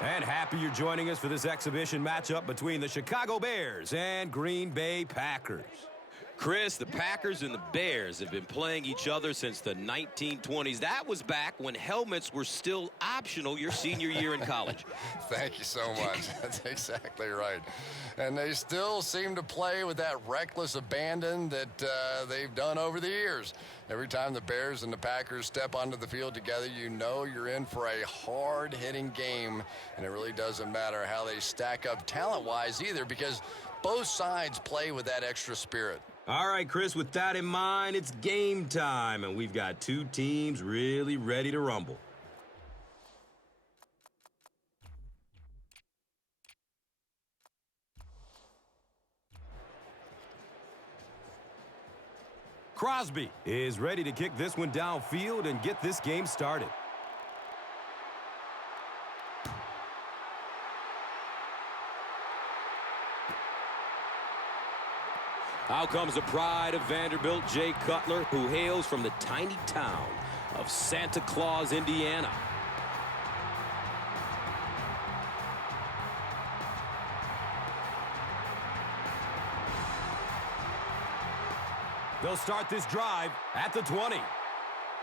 And happy you're joining us for this exhibition matchup between the Chicago Bears and Green Bay Packers. Chris, the Packers and the Bears have been playing each other since the 1920s. That was back when helmets were still optional your senior year in college. Thank you so much. That's exactly right. And they still seem to play with that reckless abandon that they've done over the years. Every time the Bears and the Packers step onto the field together, you know you're in for a hard-hitting game. And it really doesn't matter how they stack up talent-wise either, because both sides play with that extra spirit. All right, Chris, with that in mind, it's game time, and we've got two teams really ready to rumble. Crosby is ready to kick this one downfield and get this game started. Out comes the pride of Vanderbilt, Jay Cutler, who hails from the tiny town of Santa Claus, Indiana. They'll start this drive at the 20.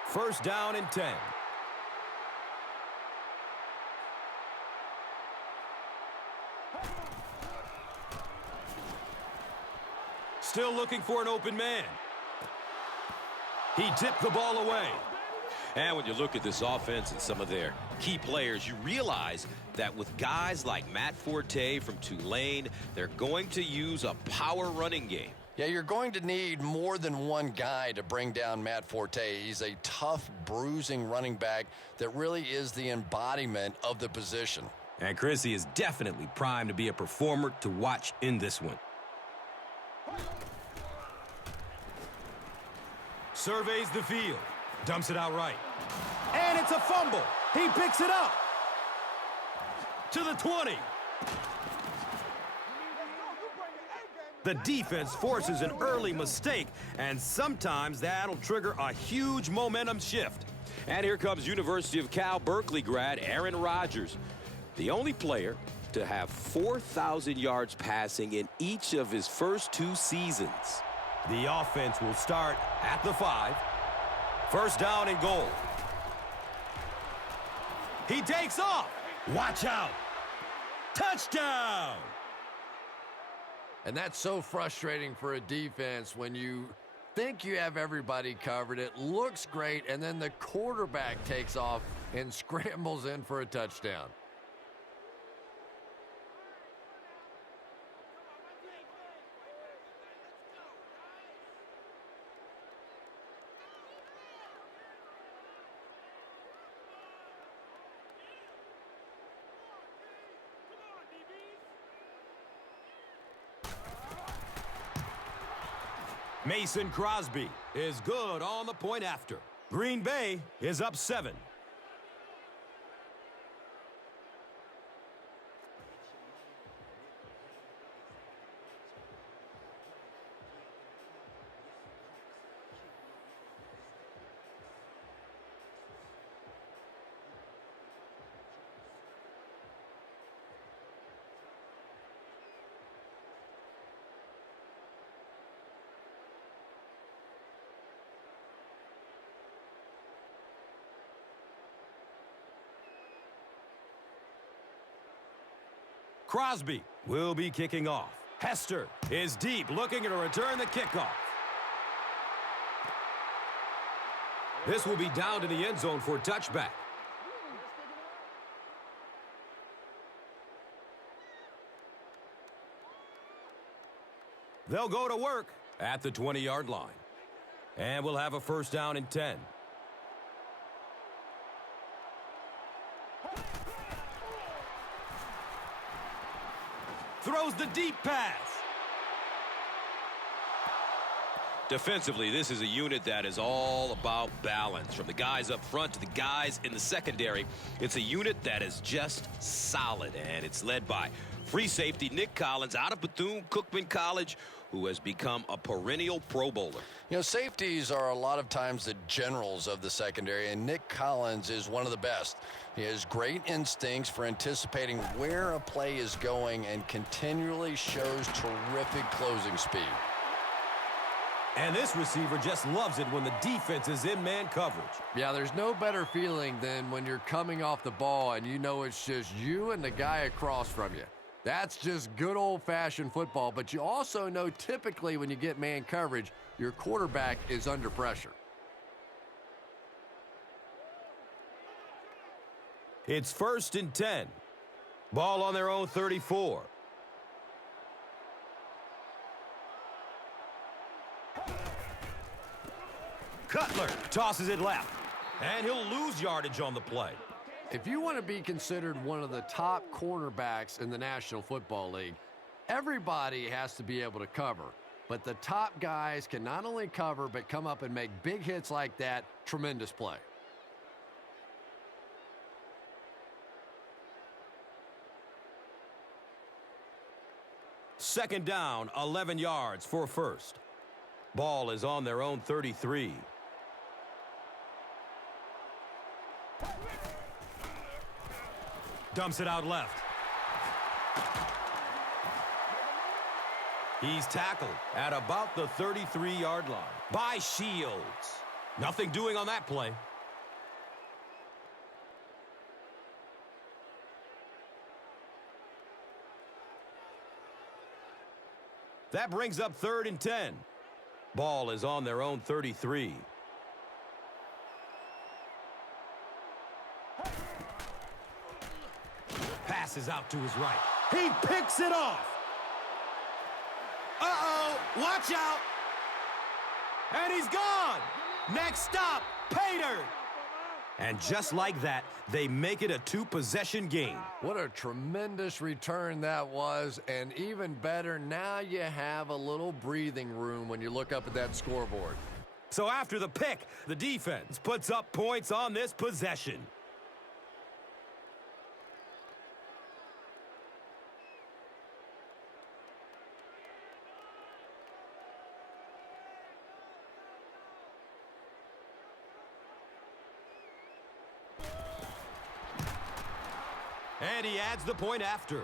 First down and 10. Still looking for an open man. He tipped the ball away. And when you look at this offense and some of their key players, you realize that with guys like Matt Forte from Tulane, they're going to use a power running game. Yeah, you're going to need more than one guy to bring down Matt Forte. He's a tough, bruising running back that really is the embodiment of the position. And Chrissy is definitely primed to be a performer to watch in this one. Surveys the field, dumps it out right. And it's a fumble. He picks it up. To the 20. The defense forces an early mistake, and sometimes that'll trigger a huge momentum shift. And here comes University of Cal Berkeley grad Aaron Rodgers, the only player to have 4,000 yards passing in each of his first two seasons. The offense will start at the 5. First down and goal. He takes off. Watch out. Touchdown. And that's so frustrating for a defense when you think you have everybody covered. It looks great, and then the quarterback takes off and scrambles in for a touchdown. Mason Crosby is good on the point after. Green Bay is up 7. Crosby will be kicking off. Hester is deep, looking to return the kickoff. This will be down to the end zone for a touchback. They'll go to work at the 20-yard line. And we'll have a first down and 10. Throws the deep pass. Defensively, this is a unit that is all about balance. From the guys up front to the guys in the secondary, it's a unit that is just solid, and it's led by free safety Nick Collins out of Bethune-Cookman College, who has become a perennial Pro Bowler. You know, safeties are a lot of times the generals of the secondary, and Nick Collins is one of the best. He has great instincts for anticipating where a play is going and continually shows terrific closing speed. And this receiver just loves it when the defense is in man coverage. Yeah, there's no better feeling than when you're coming off the ball and you know it's just you and the guy across from you. That's just good old-fashioned football, but you also know typically when you get man coverage, your quarterback is under pressure. It's 1st and 10. Ball on their own 34. Cutler tosses it left, and he'll lose yardage on the play. If you want to be considered one of the top cornerbacks in the National Football League, everybody has to be able to cover. But the top guys can not only cover, but come up and make big hits like that. Tremendous play. Second down, 11 yards for first. Ball is on their own 33. Dumps it out left. He's tackled at about the 33-yard line by Shields. Nothing doing on that play. That brings up 3rd and 10. Ball is on their own 33. Passes out to his right. He picks it off. Uh-oh, watch out. And he's gone. Next stop, Pater. And just like that, they make it a 2-possession game. What a tremendous return that was, and even better, now you have a little breathing room when you look up at that scoreboard. So after the pick, the defense puts up points on this possession. And he adds the point after.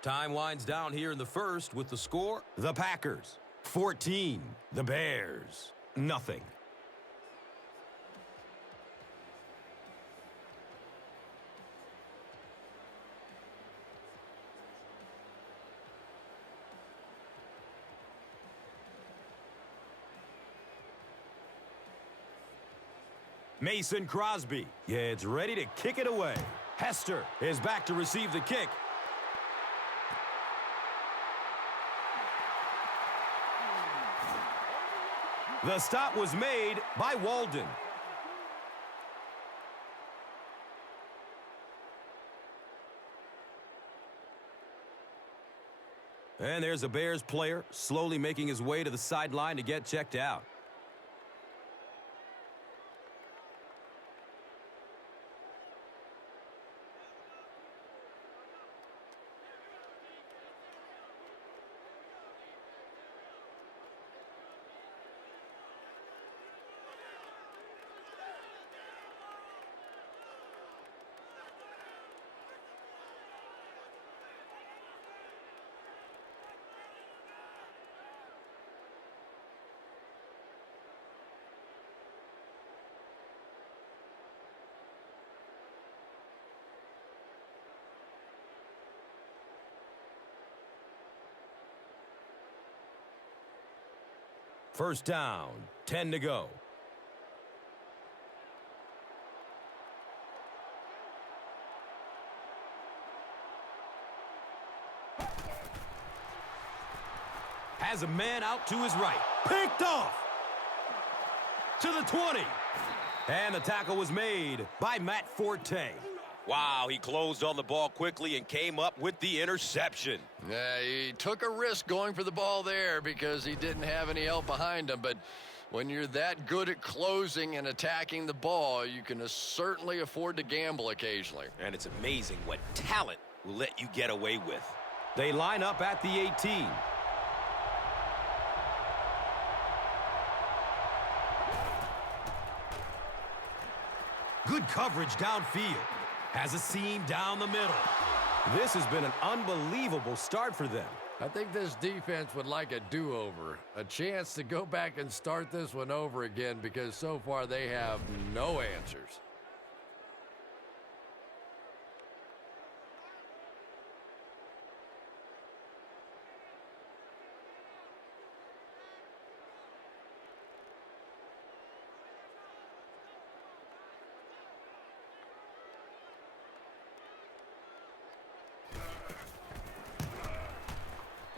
Time winds down here in the first with the score. The Packers, 14. The Bears, nothing. Mason Crosby gets ready to kick it away. Hester is back to receive the kick. The stop was made by Walden. And there's a Bears player slowly making his way to the sideline to get checked out. First down, 10 to go. Has a man out to his right. Picked off to the 20. And the tackle was made by Matt Forte. Wow, he closed on the ball quickly and came up with the interception. Yeah, he took a risk going for the ball there because he didn't have any help behind him. But when you're that good at closing and attacking the ball, you can certainly afford to gamble occasionally. And it's amazing what talent will let you get away with. They line up at the 18. Good coverage downfield. Has a seam down the middle. This has been an unbelievable start for them. I think this defense would like a do-over, a chance to go back and start this one over again because so far they have no answers.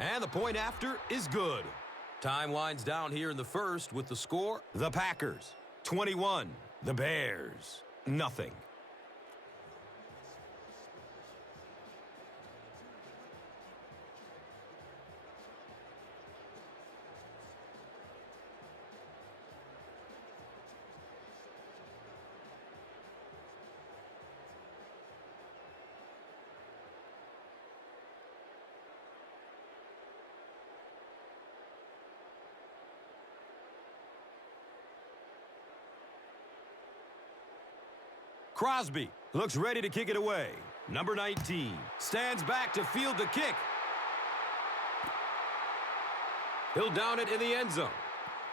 And the point after is good. Time winds down here in the first with the score, the Packers 21, the Bears nothing. Crosby looks ready to kick it away. Number 19 stands back to field the kick. He'll down it in the end zone.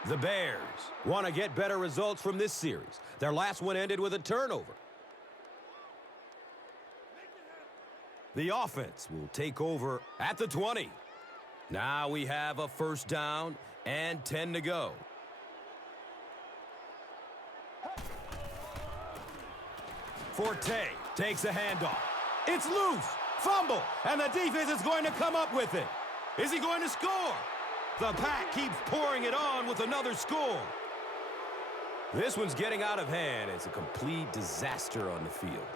The Bears want to get better results from this series. Their last one ended with a turnover. The offense will take over at the 20. Now we have a first down and 10 to go. Forte takes a handoff. It's loose. Fumble. And the defense is going to come up with it. Is he going to score? The Pack keeps pouring it on with another score. This one's getting out of hand. It's a complete disaster on the field.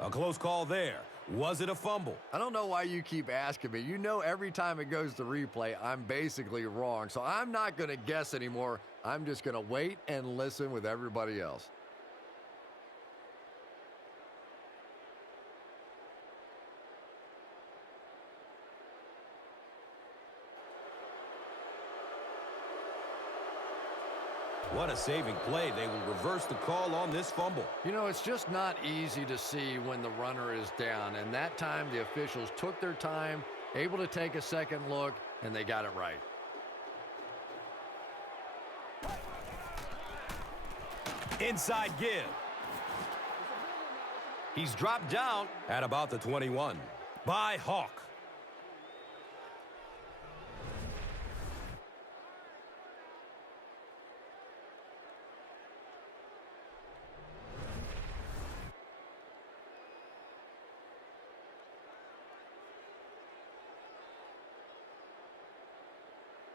A close call there. Was it a fumble? I don't know why you keep asking me. You know every time it goes to replay, I'm basically wrong. So I'm not going to guess anymore. I'm just going to wait and listen with everybody else. What a saving play. They will reverse the call on this fumble. You know, it's just not easy to see when the runner is down. And that time, the officials took their time, able to take a second look, and they got it right. Inside give. He's dropped down at about the 21 by Hawk.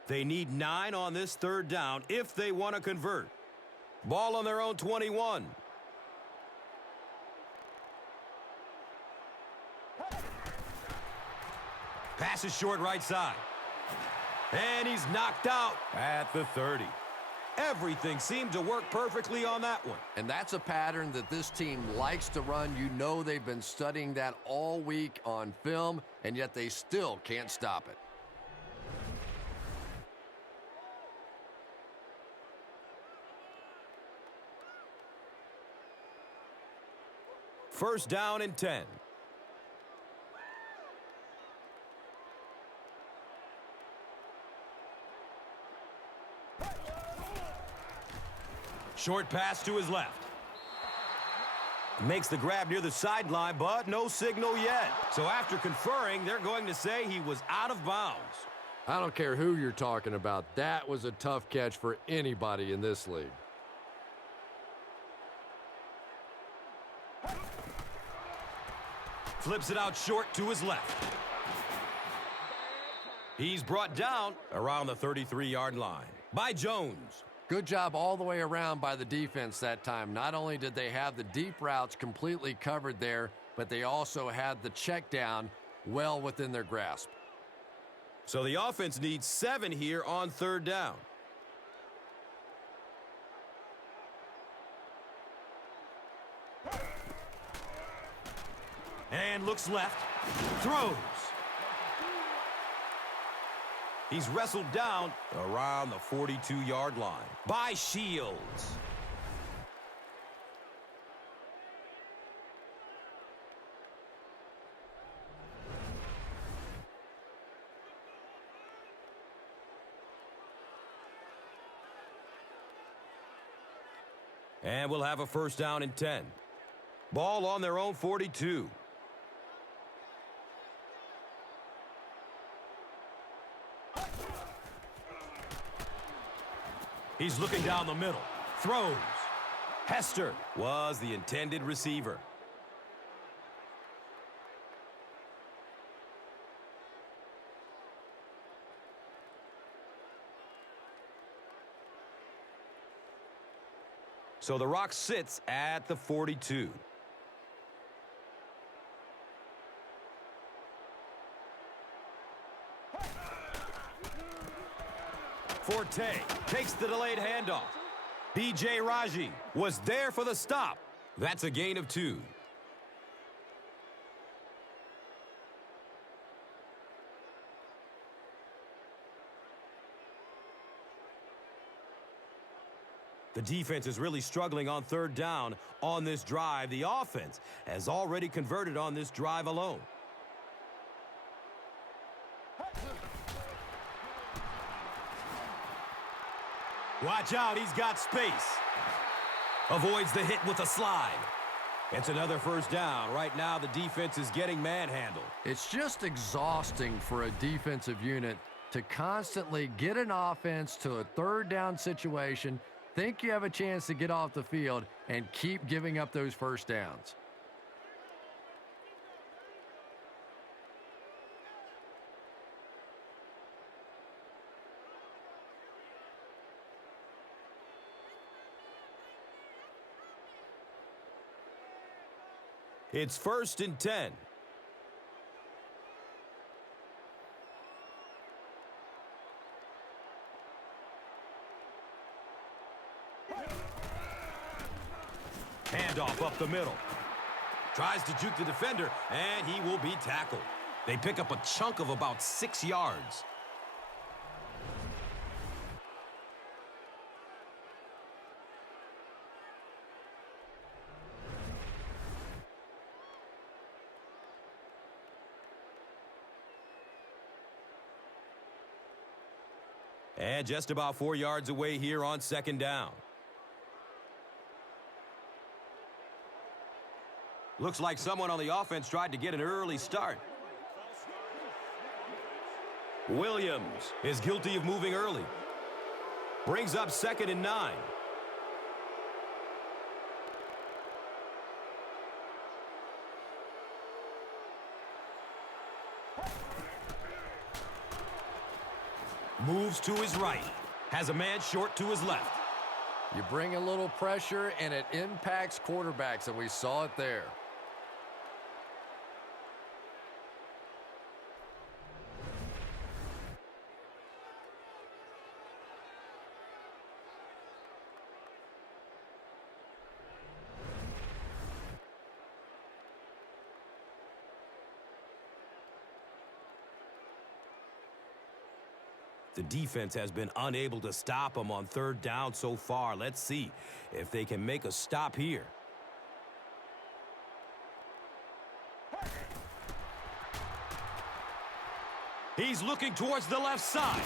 They need 9 on this third down if they want to convert. Ball on their own 21. Pass is short right side. And he's knocked out at the 30. Everything seemed to work perfectly on that one. And that's a pattern that this team likes to run. You know they've been studying that all week on film, and yet they still can't stop it. First down and 10. Short pass to his left. Makes the grab near the sideline, but no signal yet. So after conferring, they're going to say he was out of bounds. I don't care who you're talking about. That was a tough catch for anybody in this league. Flips it out short to his left. He's brought down around the 33-yard line by Jones. Good job all the way around by the defense that time. Not only did they have the deep routes completely covered there, but they also had the check down well within their grasp. So the offense needs 7 here on third down. And looks left. Throws. He's wrestled down around the 42-yard line by Shields. And we'll have a first down and 10. Ball on their own 42. He's looking down the middle. Throws. Hester was the intended receiver. So the Rock sits at the 42. Forte takes the delayed handoff. B.J. Raji was there for the stop. That's a gain of 2. The defense is really struggling on third down on this drive. The offense has already converted on this drive alone. Watch out, he's got space. Avoids the hit with a slide. It's another first down. Right now, the defense is getting manhandled. It's just exhausting for a defensive unit to constantly get an offense to a third down situation, think you have a chance to get off the field, and keep giving up those first downs. It's first and 10. Handoff up the middle. Tries to juke the defender, and he will be tackled. They pick up a chunk of about 6 yards. And just about 4 yards away here on second down. Looks like someone on the offense tried to get an early start. Williams is guilty of moving early. Brings up second and 9. Moves to his right. Has a man short to his left. You bring a little pressure, and it impacts quarterbacks, and we saw it there. The defense has been unable to stop him on third down so far. Let's see if they can make a stop here. He's looking towards the left side.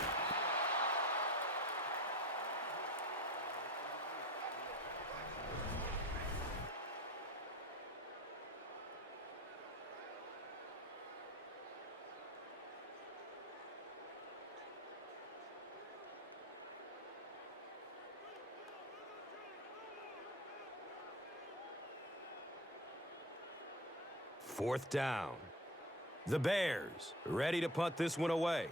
Fourth down. The Bears ready to punt this one away.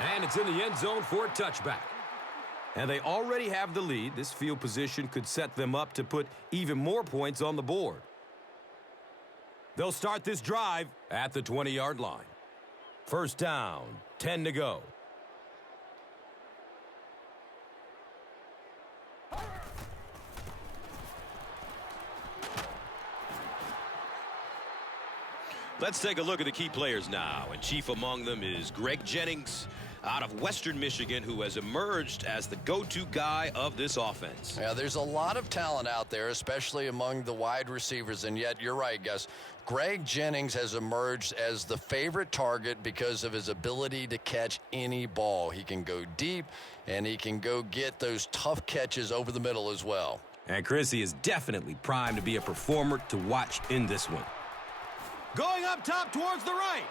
And it's in the end zone for a touchback. And they already have the lead. This field position could set them up to put even more points on the board. They'll start this drive at the 20-yard line. First down, 10 to go. Let's take a look at the key players now, and chief among them is Greg Jennings out of Western Michigan, who has emerged as the go-to guy of this offense. Yeah, there's a lot of talent out there, especially among the wide receivers, and yet you're right, Gus. Greg Jennings has emerged as the favorite target because of his ability to catch any ball. He can go deep, and he can go get those tough catches over the middle as well. And Chrissy is definitely primed to be a performer to watch in this one. Going up top towards the right.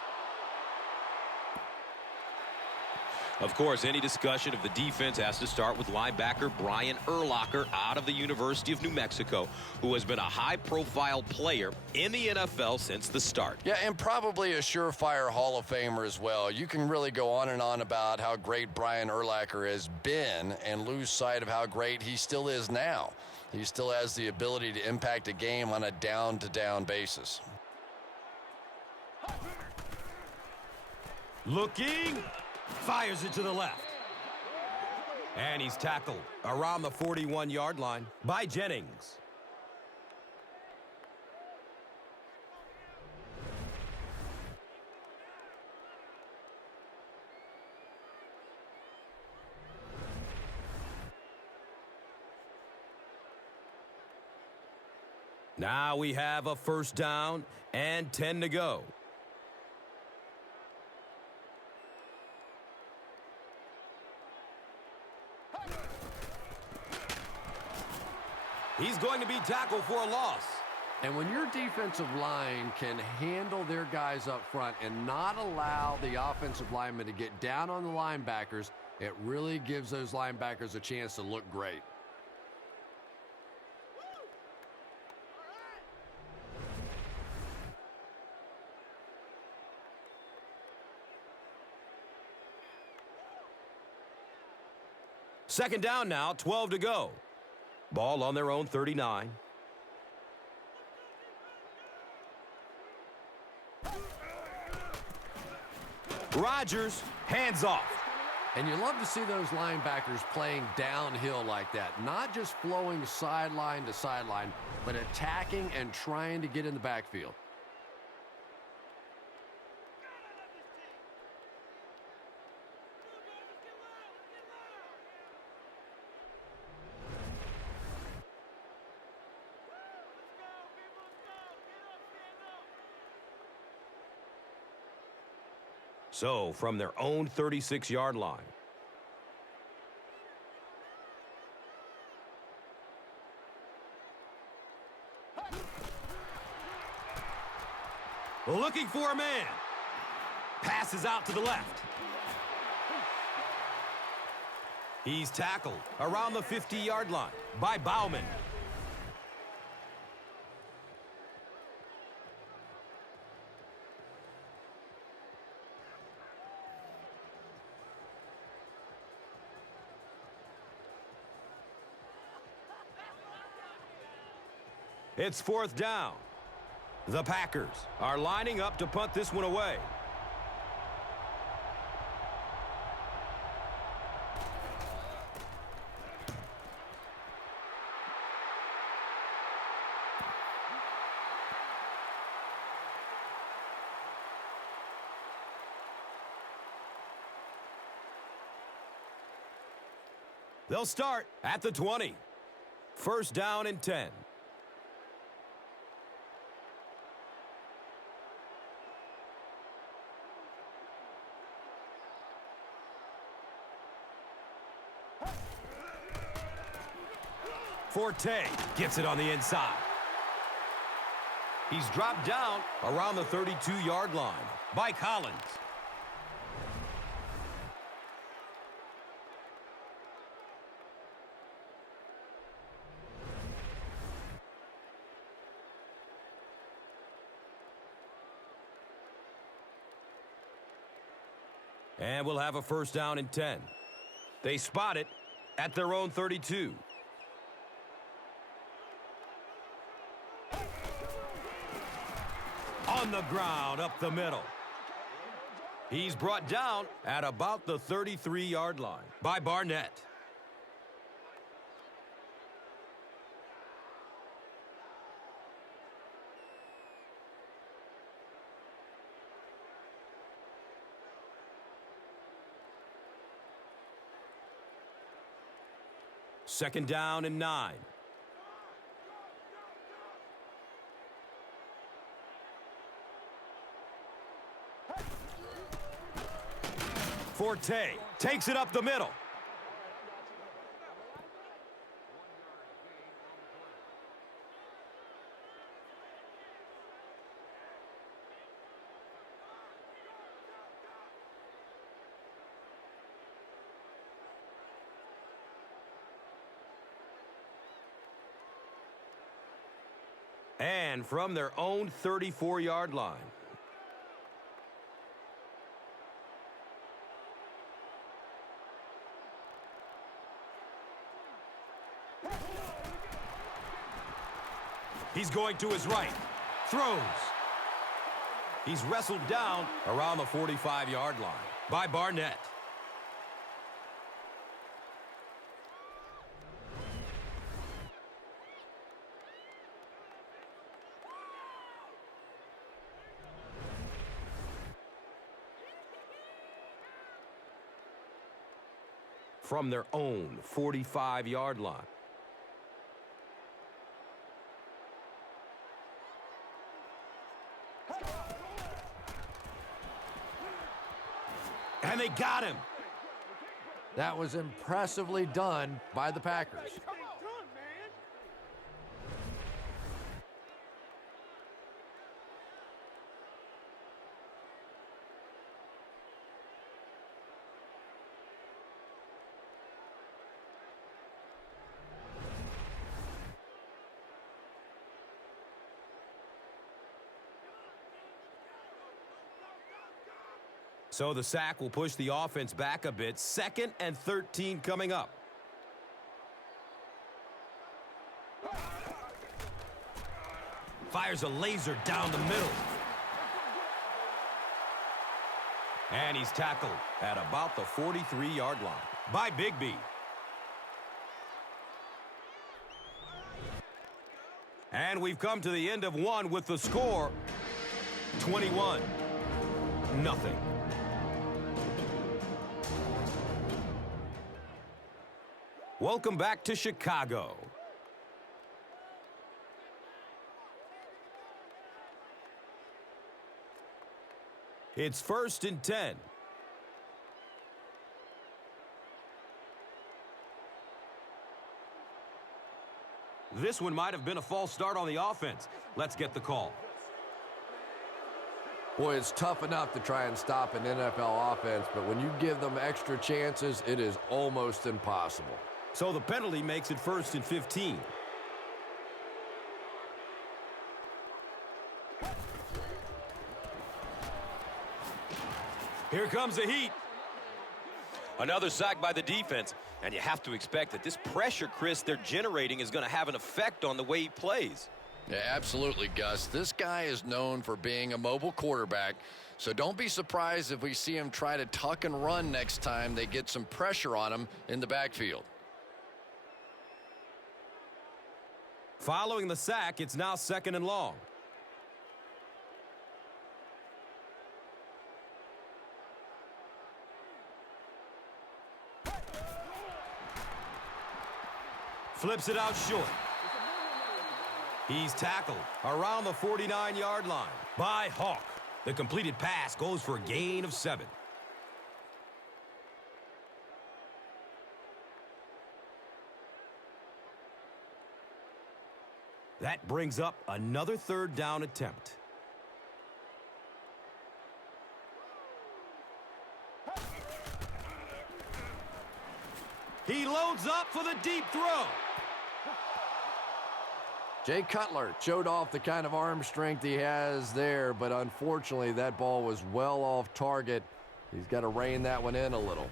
Of course, any discussion of the defense has to start with linebacker Brian Urlacher out of the University of New Mexico, who has been a high-profile player in the NFL since the start. Yeah, and probably a surefire Hall of Famer as well. You can really go on and on about how great Brian Urlacher has been and lose sight of how great he still is now. He still has the ability to impact a game on a down-to-down basis. Looking. Fires it to the left. And he's tackled around the 41-yard line by Jennings. Now we have a first down and 10 to go. He's going to be tackled for a loss. And when your defensive line can handle their guys up front and not allow the offensive linemen to get down on the linebackers, it really gives those linebackers a chance to look great. Second down now, 12 to go. Ball on their own 39. Rodgers, hands off. And you love to see those linebackers playing downhill like that. Not just flowing sideline to sideline, but attacking and trying to get in the backfield. So, from their own 36-yard line. Looking for a man. Passes out to the left. He's tackled around the 50-yard line by Bauman. It's fourth down. The Packers are lining up to punt this one away. They'll start at the 20. First down and 10. Forte gets it on the inside. He's dropped down around the 32-yard line by Collins. And we'll have a first down and 10. They spot it at their own 32. On the ground, up the middle. He's brought down at about the 33-yard line by Barnett. Second down and 9. Forte takes it up the middle. And from their own 34-yard line. He's going to his right. Throws. He's wrestled down around the 45-yard line by Barnett. From their own 45-yard line. And they got him. That was impressively done by the Packers. So the sack will push the offense back a bit. 2nd and 13 coming up. Fires a laser down the middle. And he's tackled at about the 43-yard line by Bigby. And we've come to the end of one with the score 21-0. Welcome back to Chicago. It's 1st and 10. This one might have been a false start on the offense. Let's get the call. Boy, it's tough enough to try and stop an NFL offense, but when you give them extra chances, it is almost impossible. So the penalty makes it 1st and 15. Here comes the heat. Another sack by the defense, and you have to expect that this pressure, Chris, they're generating is going to have an effect on the way he plays. Yeah, absolutely, Gus. This guy is known for being a mobile quarterback, so don't be surprised if we see him try to tuck and run next time they get some pressure on him in the backfield. Following the sack, it's now 2nd and long. Flips it out short. He's tackled around the 49-yard line by Hawk. The completed pass goes for a gain of 7. That brings up another 3rd down attempt. He loads up for the deep throw. Jay Cutler showed off the kind of arm strength he has there, but unfortunately that ball was well off target. He's got to rein that one in a little.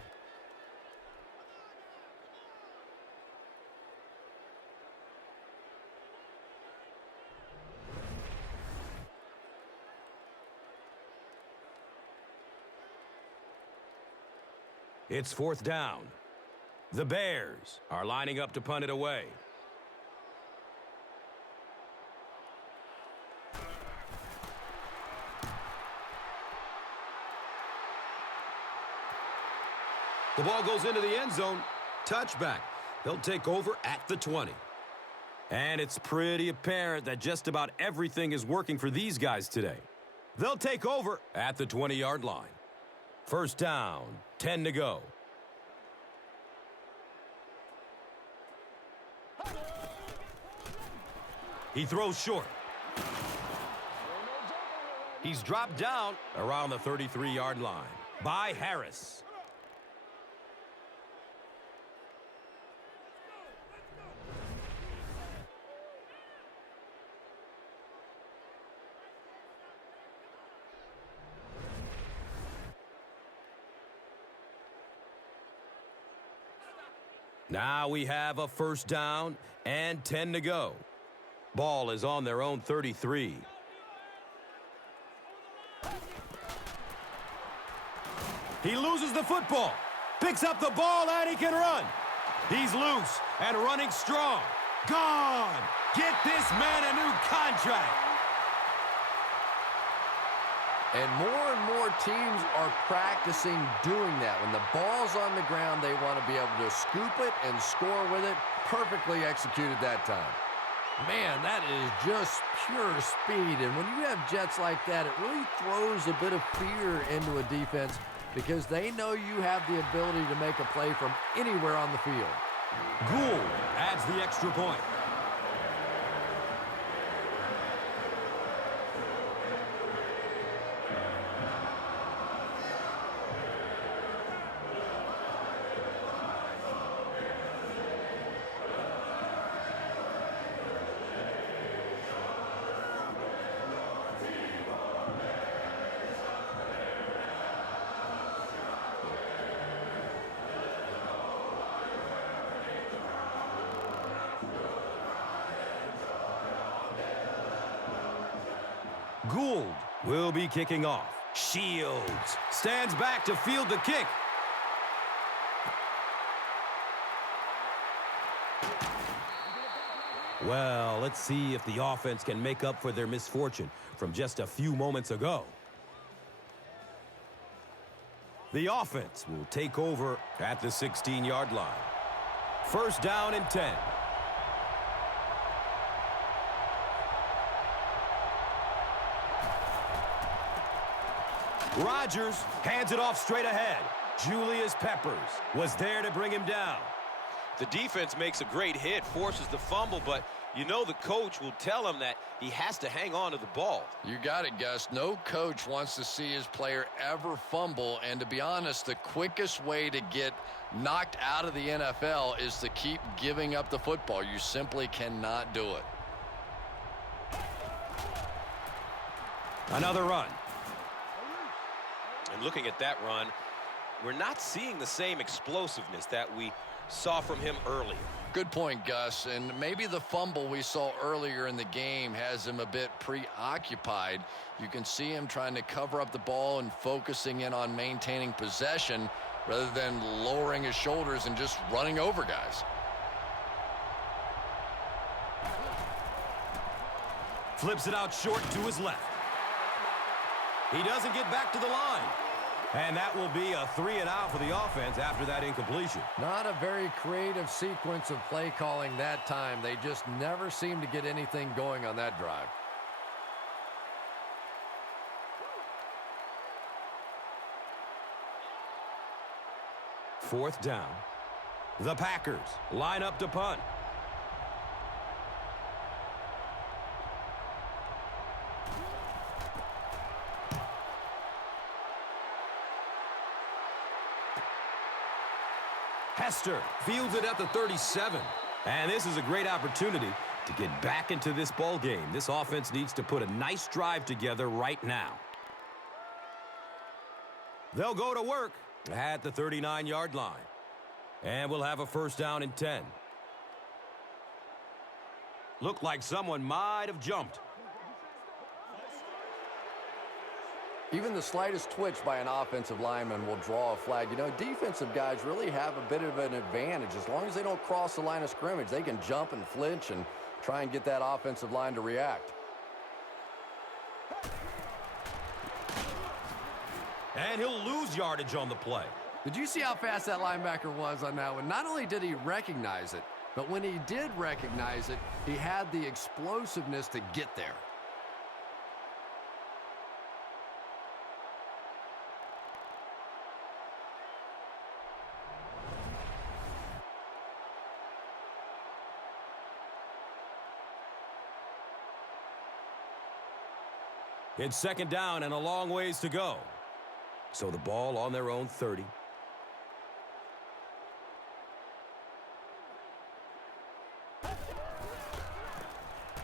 It's fourth down. The Bears are lining up to punt it away. The ball goes into the end zone. Touchback. They'll take over at the 20. And it's pretty apparent that just about everything is working for these guys today. They'll take over at the 20-yard line. First down, 10 to go. He throws short. He's dropped down around the 33-yard line by Harris. Now we have a first down and 10 to go. Ball is on their own 33. He loses the football, picks up the ball, and he can run. He's loose and running strong. Gone! Get this man a new contract. And more teams are practicing doing that. When the ball's on the ground, they want to be able to scoop it and score with it. Perfectly executed that time. Man, that is just pure speed. And when you have jets like that, it really throws a bit of fear into a defense because they know you have the ability to make a play from anywhere on the field. Gould adds the extra point. Gould will be kicking off. Shields stands back to field the kick. Well, let's see if the offense can make up for their misfortune from just a few moments ago. The offense will take over at the 16-yard line. First down and 10. Rodgers hands it off straight ahead. Julius Peppers was there to bring him down. The defense makes a great hit, forces the fumble, but you know the coach will tell him that he has to hang on to the ball. You got it, Gus. No coach wants to see his player ever fumble, and to be honest, the quickest way to get knocked out of the NFL is to keep giving up the football. You simply cannot do it. Another run. And looking at that run, we're not seeing the same explosiveness that we saw from him earlier. Good point, Gus. And maybe the fumble we saw earlier in the game has him a bit preoccupied. You can see him trying to cover up the ball and focusing in on maintaining possession rather than lowering his shoulders and just running over guys. Flips it out short to his left. He doesn't get back to the line. And that will be a 3-and-out for the offense after that incompletion. Not a very creative sequence of play calling that time. They just never seem to get anything going on that drive. Fourth down. The Packers line up to punt. Hester fields it at the 37. And this is a great opportunity to get back into this ball game. This offense needs to put a nice drive together right now. They'll go to work at the 39-yard line. And we'll have a first down and 10. Looked like someone might have jumped. Even the slightest twitch by an offensive lineman will draw a flag. You know, defensive guys really have a bit of an advantage. As long as they don't cross the line of scrimmage, they can jump and flinch and try and get that offensive line to react. And he'll lose yardage on the play. Did you see how fast that linebacker was on that one? Not only did he recognize it, but when he did recognize it, he had the explosiveness to get there. It's second down and a long ways to go. So the ball on their own 30.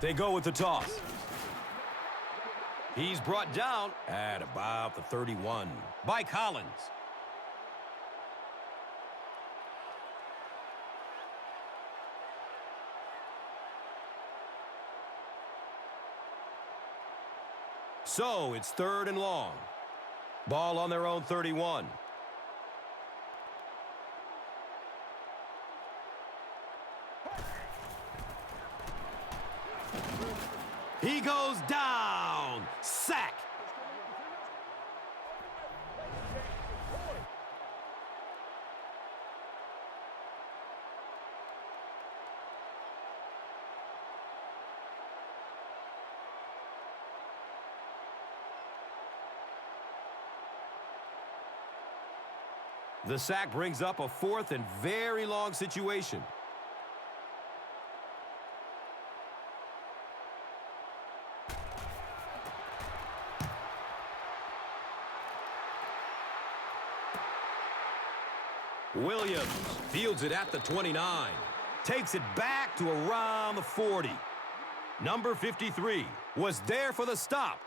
They go with the toss. He's brought down at about the 31 by Collins. So it's third and long. Ball on their own 31. He goes down. Sack. The sack brings up a fourth and very long situation. Williams fields it at the 29. Takes it back to around the 40. Number 53 was there for the stop.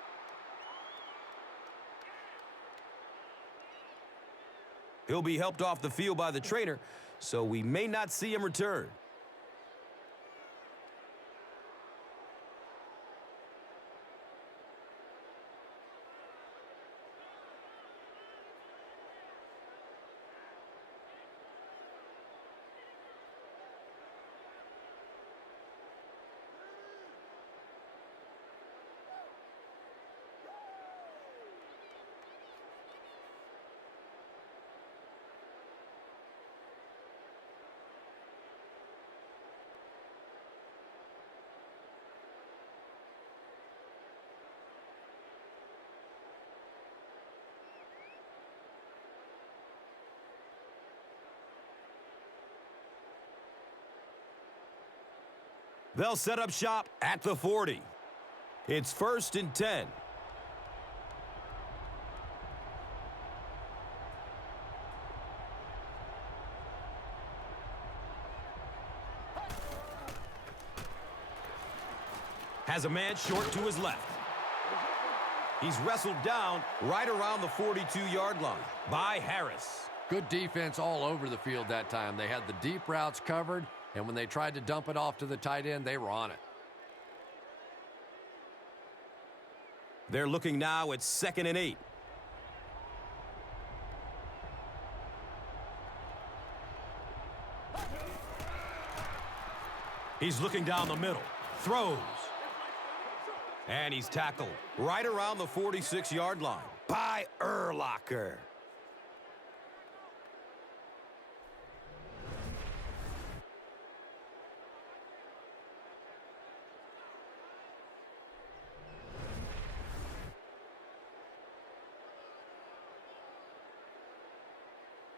He'll be helped off the field by the trainer, so we may not see him return. They'll set up shop at the 40. It's first and 10. Has a man short to his left. He's wrestled down right around the 42-yard line by Harris. Good defense all over the field that time. They had the deep routes covered, and when they tried to dump it off to the tight end, they were on it. They're looking now at 2nd and 8. He's looking down the middle. Throws. And he's tackled right around the 46-yard line by Urlacher.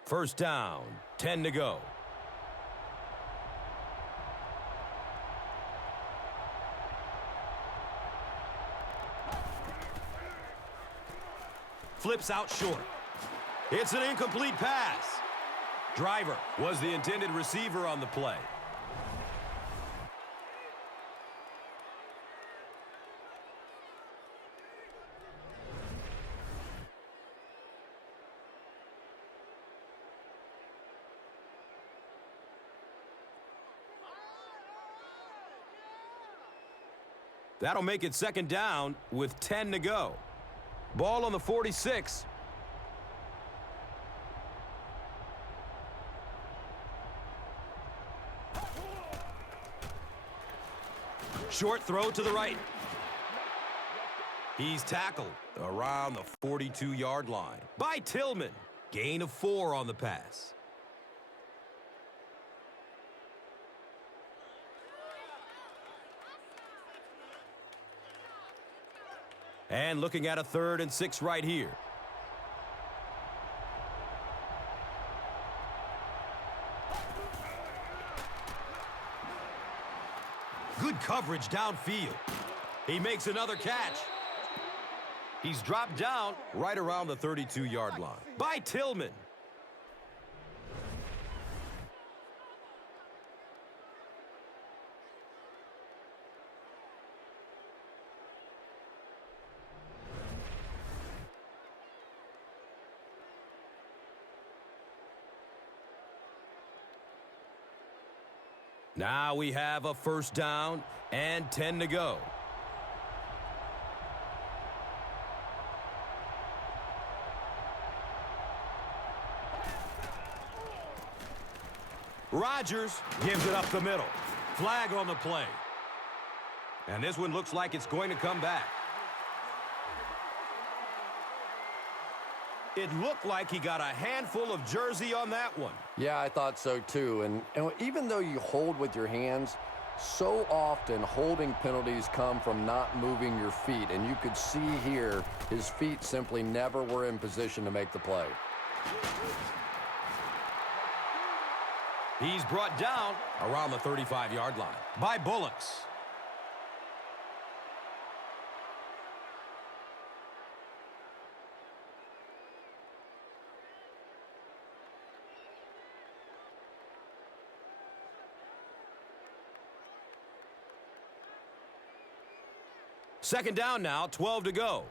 First down, 10 to go. Flips out short. It's an incomplete pass. Driver was the intended receiver on the play. That'll make it 2nd down with 10 to go. Ball on the 46. Short throw to the right. He's tackled around the 42-yard line by Tillman. Gain of 4 on the pass. And looking at a 3rd and 6 right here. Good coverage downfield. He makes another catch. He's dropped down right around the 32-yard line by Tillman. Now we have a 1st down and 10 to go. Rodgers gives it up the middle. Flag on the play. And this one looks like it's going to come back. It looked like he got a handful of jersey on that one. Yeah, I thought so too. And even though you hold with your hands, so often holding penalties come from not moving your feet. And you could see here his feet simply never were in position to make the play. He's brought down around the 35-yard line by Bullocks. Second down now, 12 to go.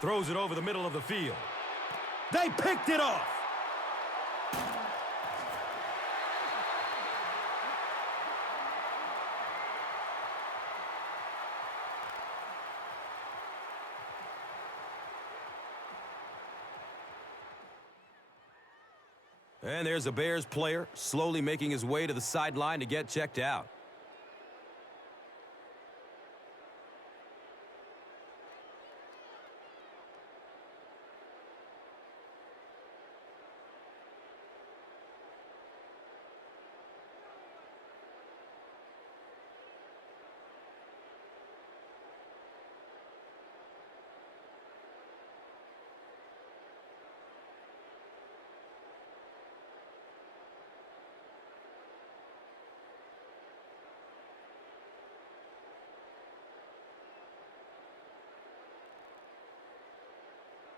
Throws it over the middle of the field. They picked it off. And there's a Bears player slowly making his way to the sideline to get checked out.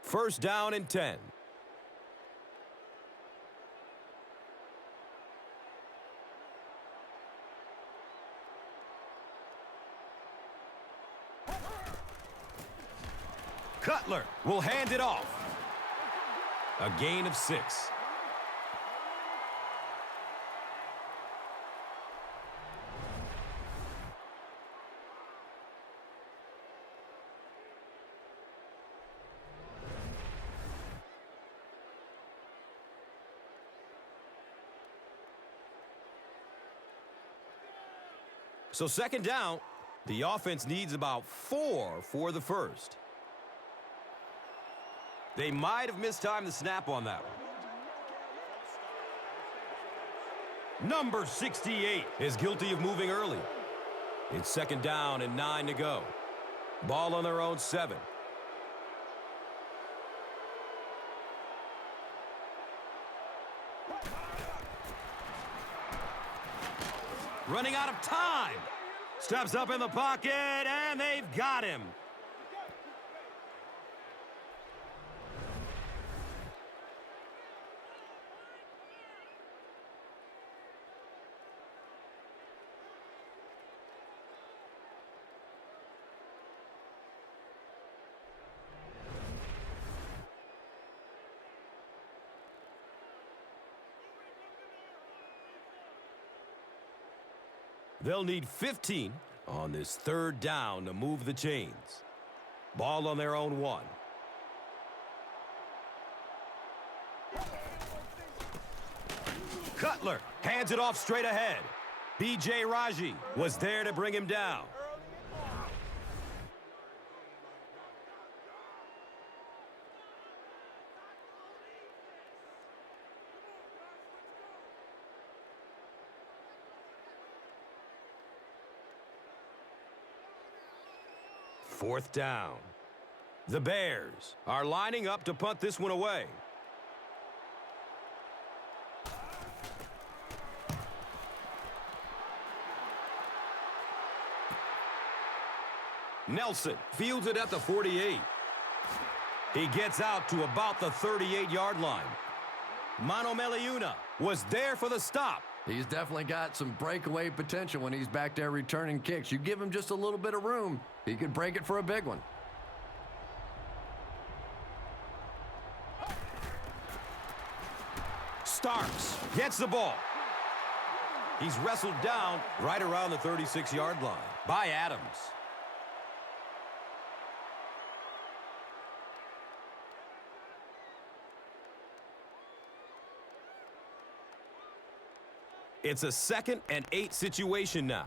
First down and 10. Cutler will hand it off. A gain of 6. So second down, the offense needs about 4 for the first. They might have mistimed the snap on that one. Number 68 is guilty of moving early. It's second down and 9 to go. Ball on their own 7. Running out of time. Steps up in the pocket, and they've got him. They'll need 15 on this third down to move the chains. Ball on their own 1. Cutler hands it off straight ahead. B.J. Raji was there to bring him down. Fourth down. The Bears are lining up to punt this one away. Nelson fields it at the 48. He gets out to about the 38-yard line. Mano Meliuna was there for the stop. He's definitely got some breakaway potential when he's back there returning kicks. You give him just a little bit of room, he could break it for a big one. Starks gets the ball. He's wrestled down right around the 36-yard line by Adams. It's a 2nd and 8 situation now.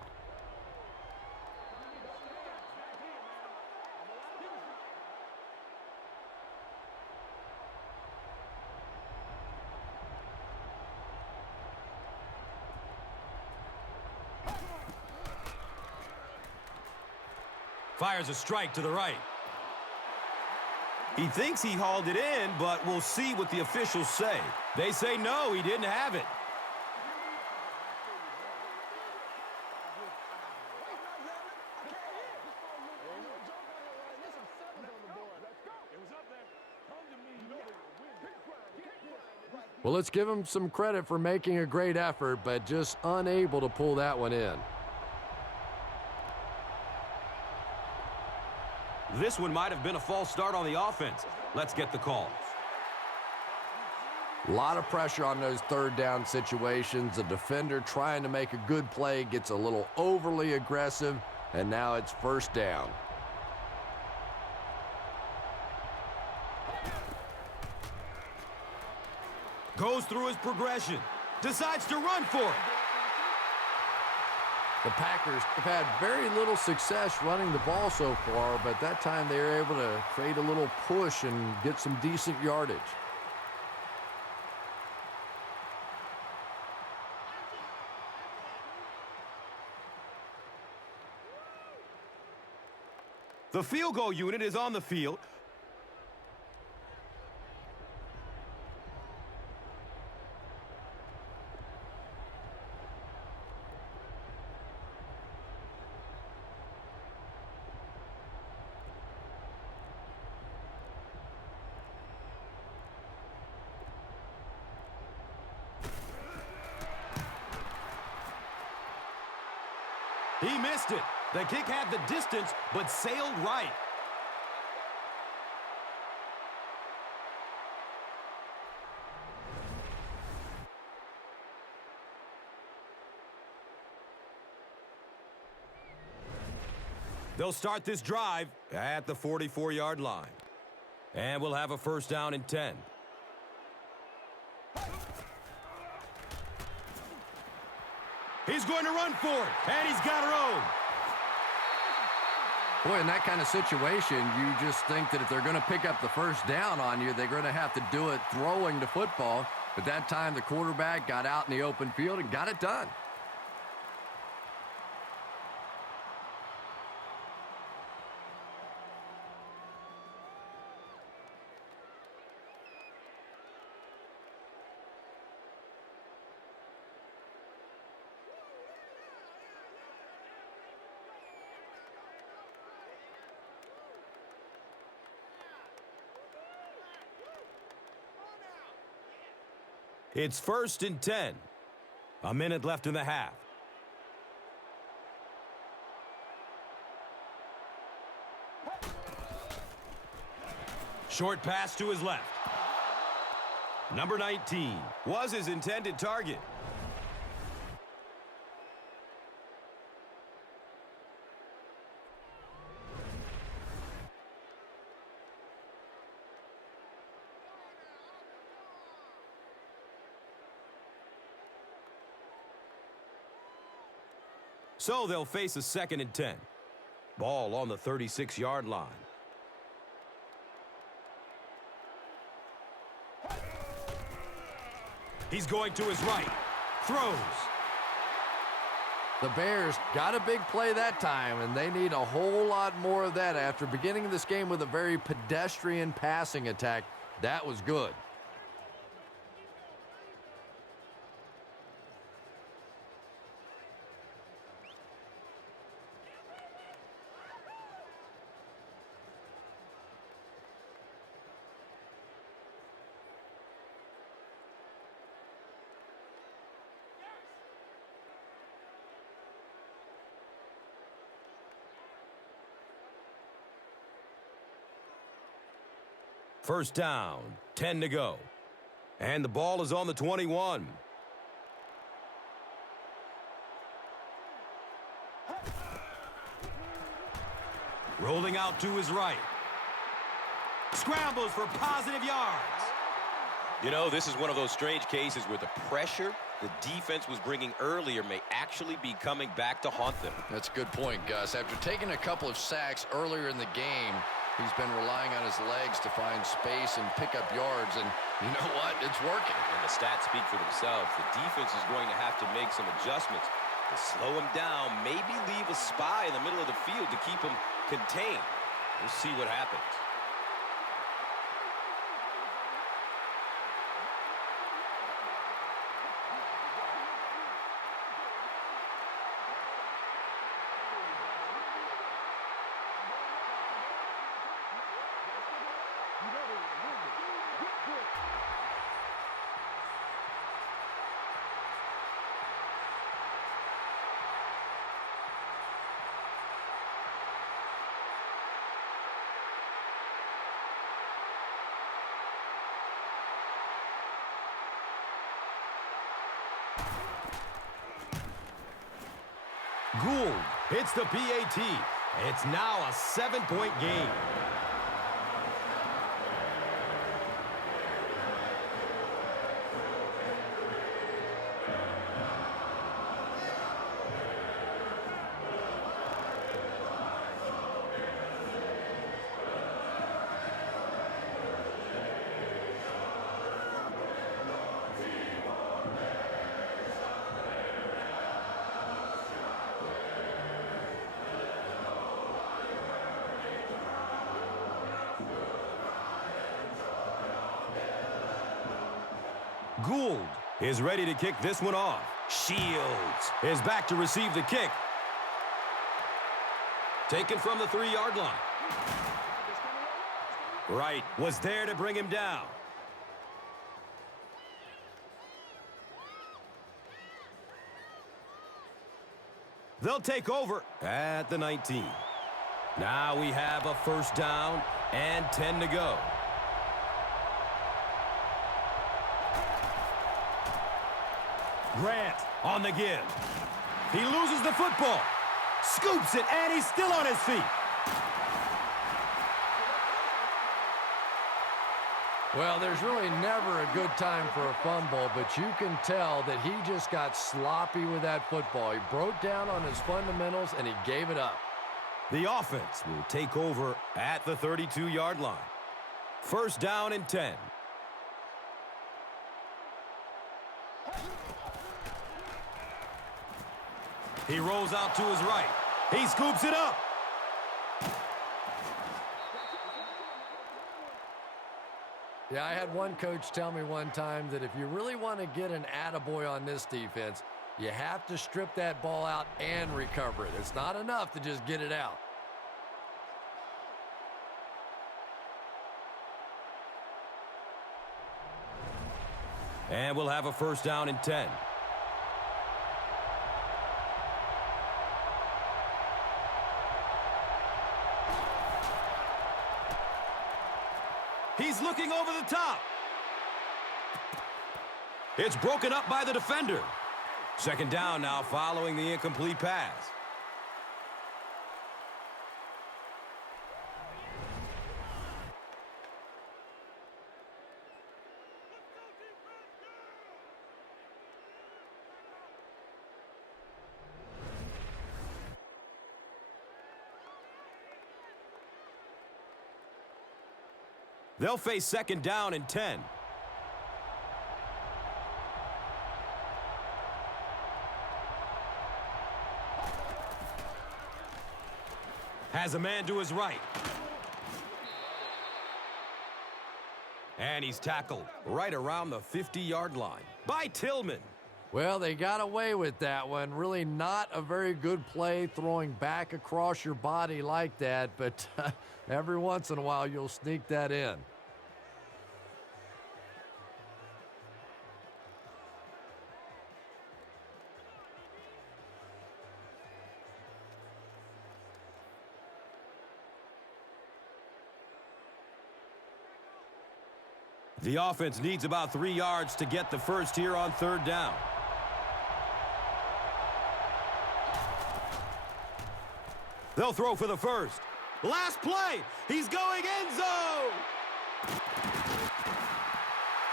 Fires a strike to the right. He thinks he hauled it in, but we'll see what the officials say. They say no, he didn't have it. Well, let's give him some credit for making a great effort, but just unable to pull that one in. This one might have been a false start on the offense. Let's get the calls. A lot of pressure on those third down situations. The defender trying to make a good play gets a little overly aggressive, and now it's first down. Goes through his progression. Decides to run for it. The Packers have had very little success running the ball so far, but that time they were able to create a little push and get some decent yardage. The field goal unit is on the field. He missed it. The kick had the distance, but sailed right. They'll start this drive at the 44-yard line. And we'll have a first down and 10. He's going to run for it, and he's got her own. Boy, in that kind of situation, you just think that if they're going to pick up the first down on you, they're going to have to do it throwing the football. But that time, the quarterback got out in the open field and got it done. It's 1st and 10. A minute left in the half. Short pass to his left. Number 19 was his intended target. So they'll face a 2nd and 10. Ball on the 36-yard line. He's going to his right. Throws. The Bears got a big play that time, and they need a whole lot more of that after beginning this game with a very pedestrian passing attack. That was good. First down, 10 to go. And the ball is on the 21. Rolling out to his right. Scrambles for positive yards. You know, this is one of those strange cases where the pressure the defense was bringing earlier may actually be coming back to haunt them. That's a good point, Gus. After taking a couple of sacks earlier in the game, he's been relying on his legs to find space and pick up yards, and you know what? It's working. And the stats speak for themselves. The defense is going to have to make some adjustments to slow him down, maybe leave a spy in the middle of the field to keep him contained. We'll see what happens. Gould hits the PAT. It's now a 7-point game. Gould is ready to kick this one off. Shields is back to receive the kick. Taken from the 3-yard line. Wright was there to bring him down. They'll take over at the 19. Now we have a first down and 10 to go. Grant on the give. He loses the football. Scoops it, and he's still on his feet. Well, there's really never a good time for a fumble, but you can tell that he just got sloppy with that football. He broke down on his fundamentals, and he gave it up. The offense will take over at the 32-yard line. First down and 10. He rolls out to his right. He scoops it up. Yeah, I had one coach tell me one time that if you really want to get an attaboy on this defense, you have to strip that ball out and recover it. It's not enough to just get it out. And we'll have a first down and 10. He's looking over the top. It's broken up by the defender. Second down now following the incomplete pass. They'll face second down and 10. Has a man to his right. And he's tackled right around the 50-yard line by Tillman. Well, they got away with that one. Really not a very good play throwing back across your body like that, but every once in a while you'll sneak that in. The offense needs about 3 yards to get the first here on third down. They'll throw for the first. Last play. He's going end zone.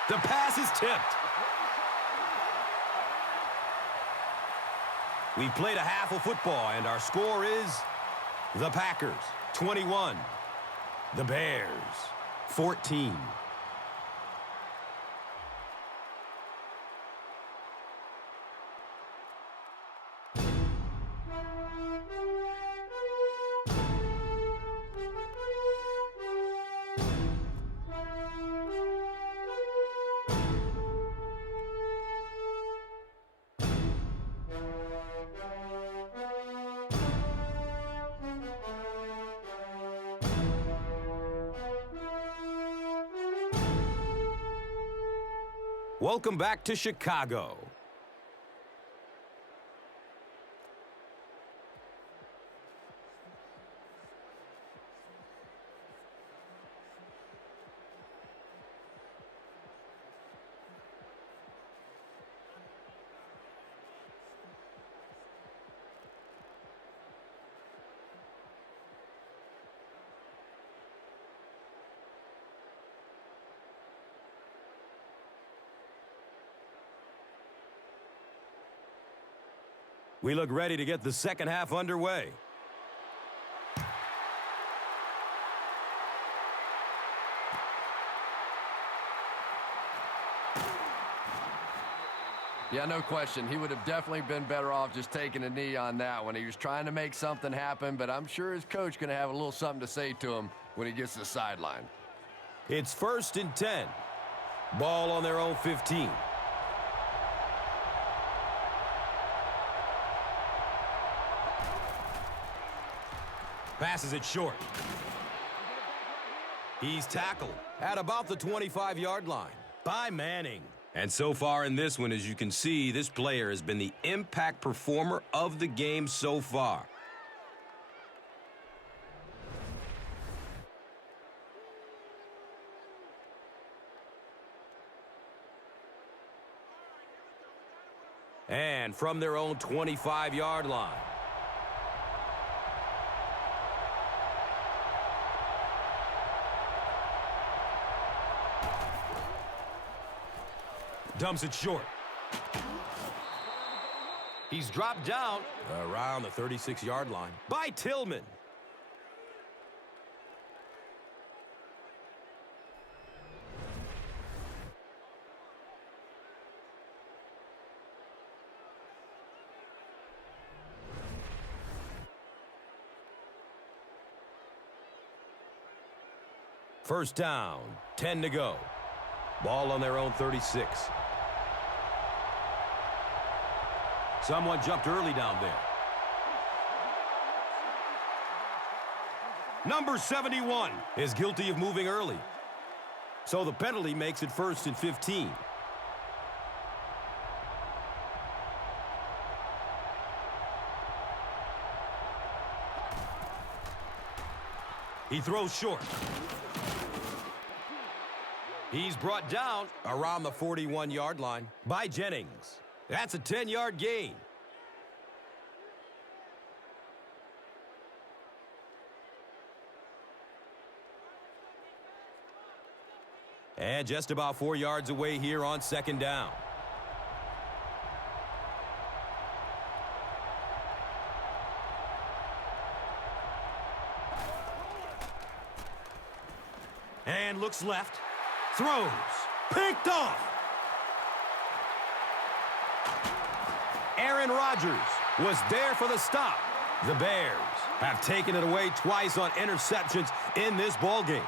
The pass is tipped. We've played a half of football, and our score is the Packers 21, the Bears 14. Welcome back to Chicago. We look ready to get the second half underway. Yeah, no question. He would have definitely been better off just taking a knee on that one. He was trying to make something happen, but I'm sure his coach going to have a little something to say to him when he gets to the sideline. It's 1st and 10. Ball on their own 15. Passes it short. He's tackled at about the 25-yard line by Manning. And so far in this one, as you can see, this player has been the impact performer of the game so far. And from their own 25-yard line. Dumps it short. He's dropped down around the 36-yard line by Tillman. First down, 10 to go. Ball on their own 36. Someone jumped early down there. Number 71 is guilty of moving early. So the penalty makes it 1st and 15. He throws short. He's brought down around the 41-yard line by Jennings. That's a 10-yard gain. And just about 4 yards away here on second down. And man looks left. Throws. Picked off. Aaron Rodgers was there for the stop. The Bears have taken it away twice on interceptions in this ballgame.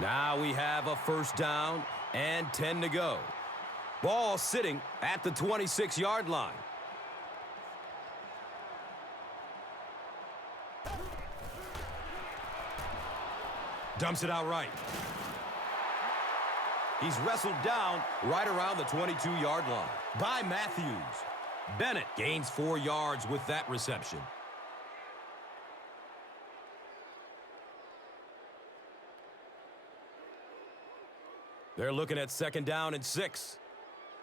Now we have a first down and 10 to go. Ball sitting at the 26-yard line. Dumps it out right. He's wrestled down right around the 22-yard line by Matthews. Bennett gains 4 yards with that reception. They're looking at second down and 6.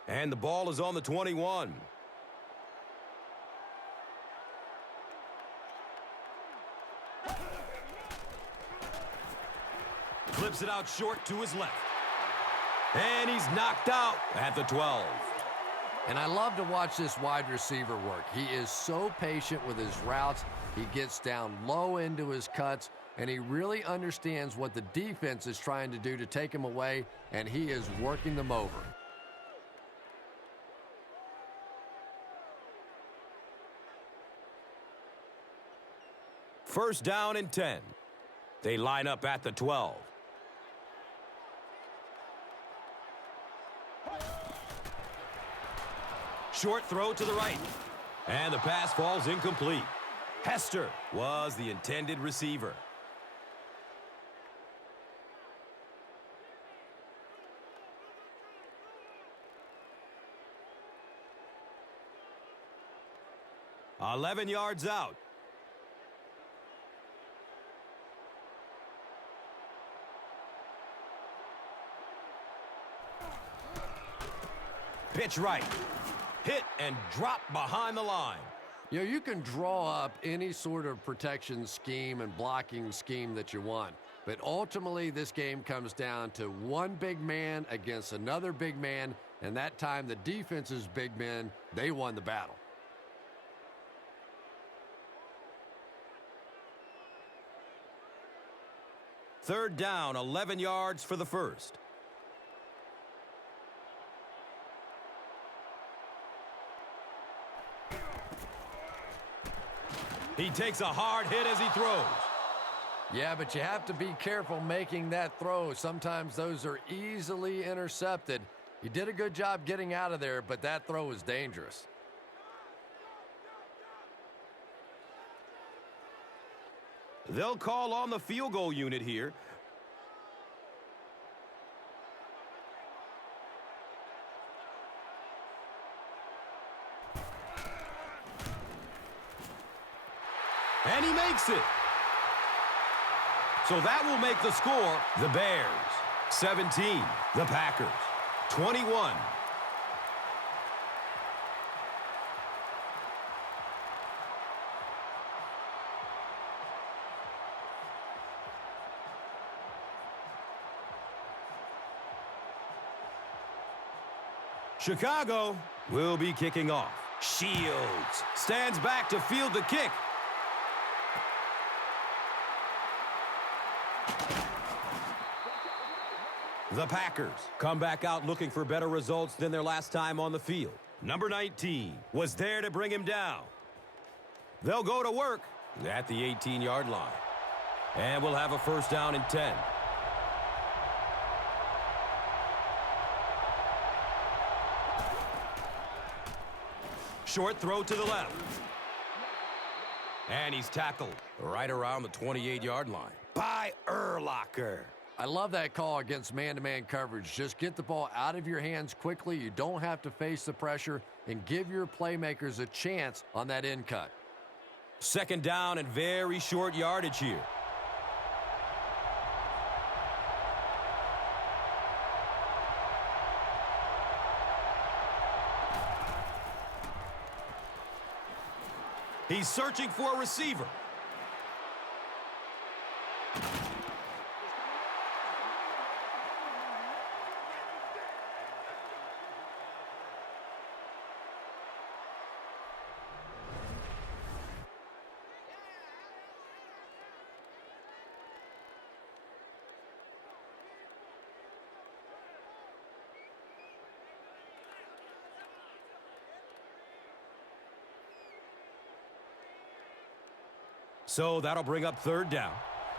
And the ball is on the 21. Flips it out short to his left. And he's knocked out at the 12. And I love to watch this wide receiver work. He is so patient with his routes. He gets down low into his cuts, and he really understands what the defense is trying to do to take him away, and he is working them over. First down and 10. They line up at the 12. Short throw to the right. And the pass falls incomplete. Hester was the intended receiver. "11 yards out. Pitch right. Hit and drop behind the line. You know, you can draw up any sort of protection scheme and blocking scheme that you want. But ultimately, this game comes down to one big man against another big man. And that time, the defense's big men, they won the battle. Third down, 11 yards for the first. He takes a hard hit as he throws. Yeah, but you have to be careful making that throw. Sometimes those are easily intercepted. He did a good job getting out of there, but that throw was dangerous. They'll call on the field goal unit here. And he makes it. So that will make the score the Bears 17, the Packers 21. Chicago will be kicking off. Shields stands back to field the kick. The Packers come back out looking for better results than their last time on the field. Number 19 was there to bring him down. They'll go to work at the 18-yard line. And we'll have a first down and 10. Short throw to the left. And he's tackled right around the 28-yard line by Urlacher. I love that call against man-to-man coverage. Just get the ball out of your hands quickly. You don't have to face the pressure, and give your playmakers a chance on that end cut. Second down and very short yardage here. He's searching for a receiver. So that'll bring up third down.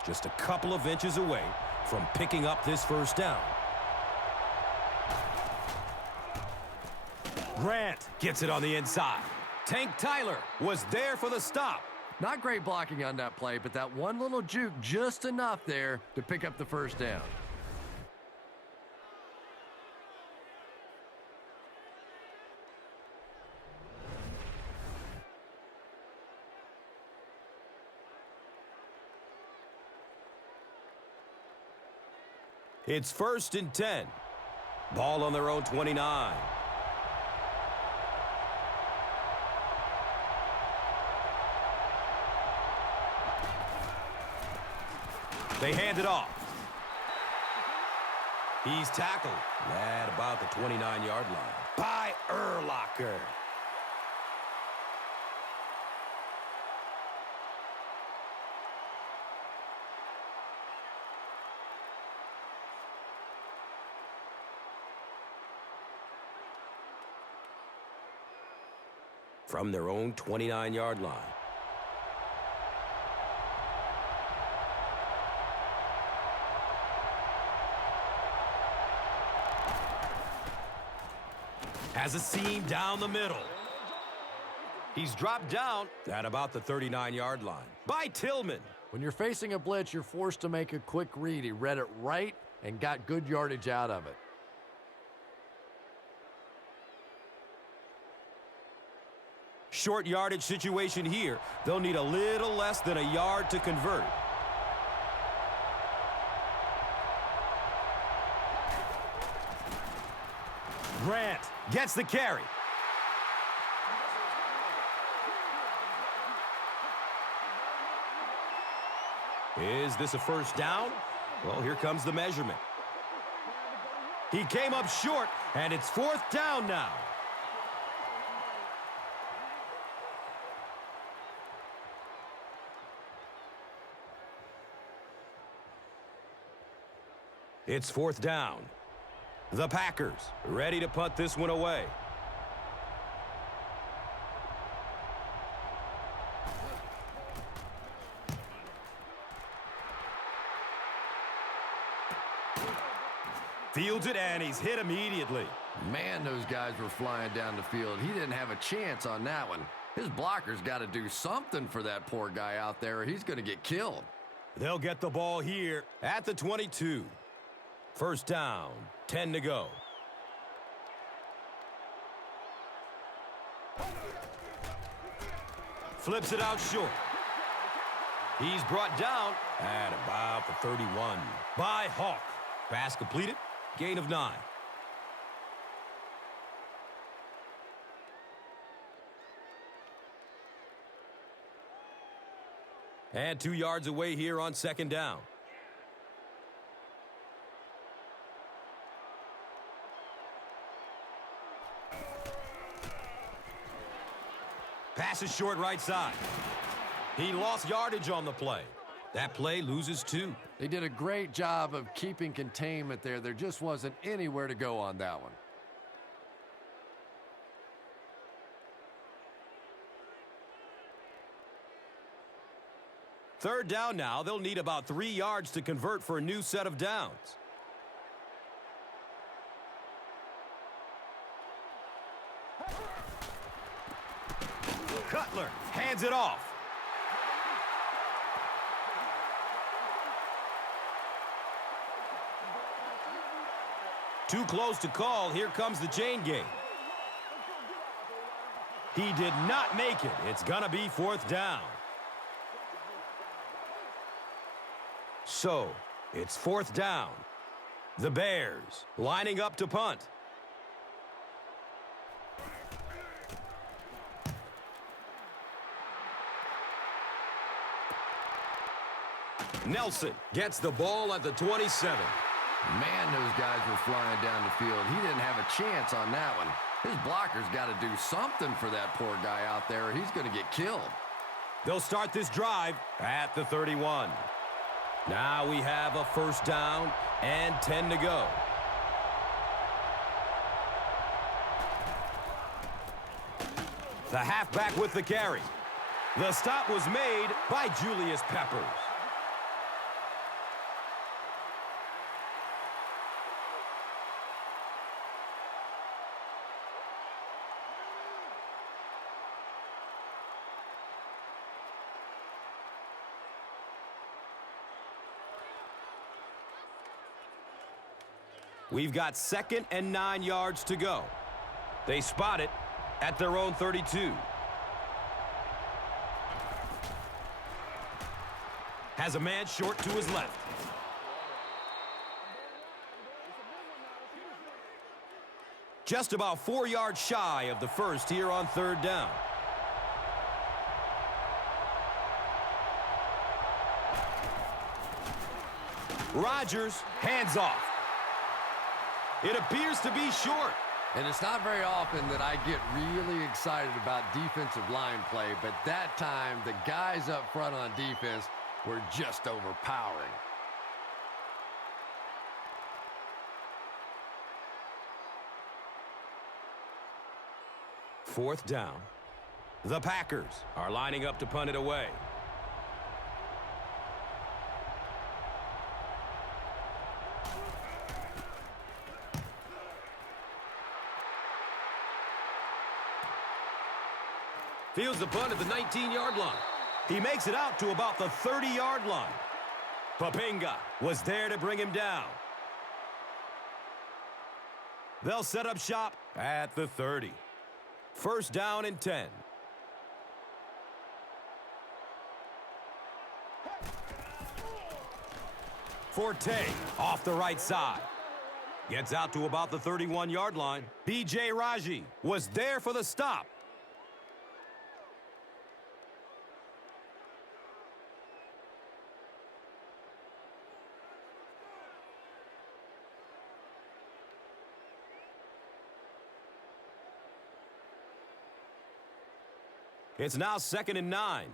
Just a couple of inches away from picking up this first down. Grant gets it on the inside. Tank Tyler was there for the stop. Not great blocking on that play, but that one little juke just enough there to pick up the first down. It's 1st and 10. Ball on their own 29. They hand it off. He's tackled at about the 29-yard line by Urlacher. From their own 29-yard line. Has a seam down the middle. He's dropped down at about the 39-yard line by Tillman. When you're facing a blitz, you're forced to make a quick read. He read it right and got good yardage out of it. Short yardage situation here. They'll need a little less than a yard to convert. Grant gets the carry. Is this a first down? Well, here comes the measurement. He came up short, and it's 4th down now. It's 4th down. The Packers ready to punt this one away. Fields it, and he's hit immediately. Man, those guys were flying down the field. He didn't have a chance on that one. His blocker's got to do something for that poor guy out there, or he's going to get killed. They'll get the ball here at the 22. First down, 10 to go. Flips it out short. He's brought down at about the 31 by Hawk. Pass completed, gain of 9. And 2 yards away here on 2nd down. Pass is short right side. He lost yardage on the play. That play loses 2. They did a great job of keeping containment there. There just wasn't anywhere to go on that one. Third down now. They'll need about 3 yards to convert for a new set of downs. Cutler hands it off. Too close to call. Here comes the chain gang. He did not make it. It's gonna be 4th down. So, it's 4th down. The Bears lining up to punt. Nelson gets the ball at the 27. Man, those guys were flying down the field. He didn't have a chance on that one. His blocker's got to do something for that poor guy out there, or he's going to get killed. They'll start this drive at the 31. Now we have a first down and 10 to go. The halfback with the carry. The stop was made by Julius Peppers. We've got 2nd and 9 yards to go. They spot it at their own 32. Has a man short to his left. Just about 4 yards shy of the first here on 3rd down. Rodgers, hands off. It appears to be short. And it's not very often that I get really excited about defensive line play, but that time the guys up front on defense were just overpowering. Fourth down. The Packers are lining up to punt it away. Fields the punt at the 19-yard line. He makes it out to about the 30-yard line. Papinga was there to bring him down. They'll set up shop at the 30. First down and 10. Forte off the right side. Gets out to about the 31-yard line. B.J. Raji was there for the stop. It's now 2nd and 9.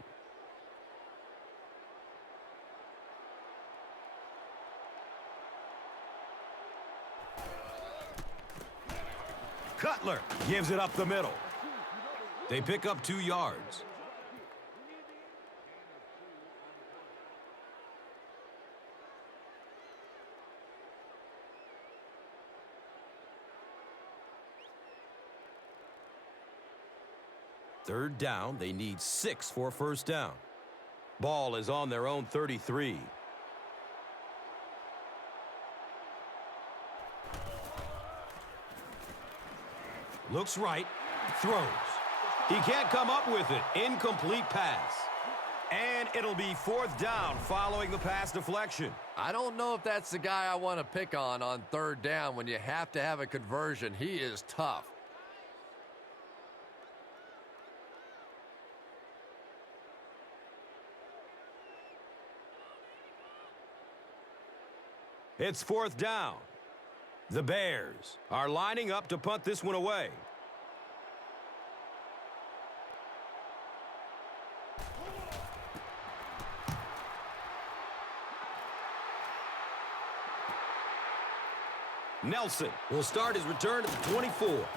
Cutler gives it up the middle. They pick up 2 yards. Third down, they need 6 for a first down. Ball is on their own 33. Looks right, throws. He can't come up with it. Incomplete pass. And it'll be 4th down following the pass deflection. I don't know if that's the guy I want to pick on 3rd down when you have to have a conversion. He is tough. It's 4th down. The Bears are lining up to punt this one away. Nelson will start his return at the 24.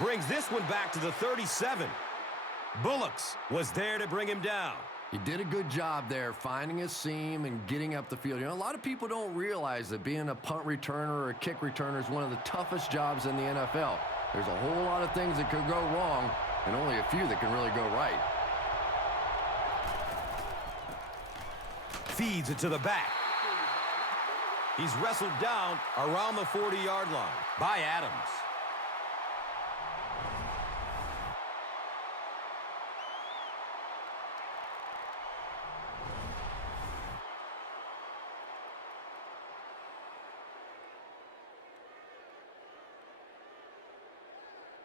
Brings this one back to the 37. Bullocks was there to bring him down. He did a good job there finding a seam and getting up the field. You know, a lot of people don't realize that being a punt returner or a kick returner is one of the toughest jobs in the NFL. There's a whole lot of things that could go wrong and only a few that can really go right. Feeds it to the back. He's wrestled down around the 40-yard line by Adams.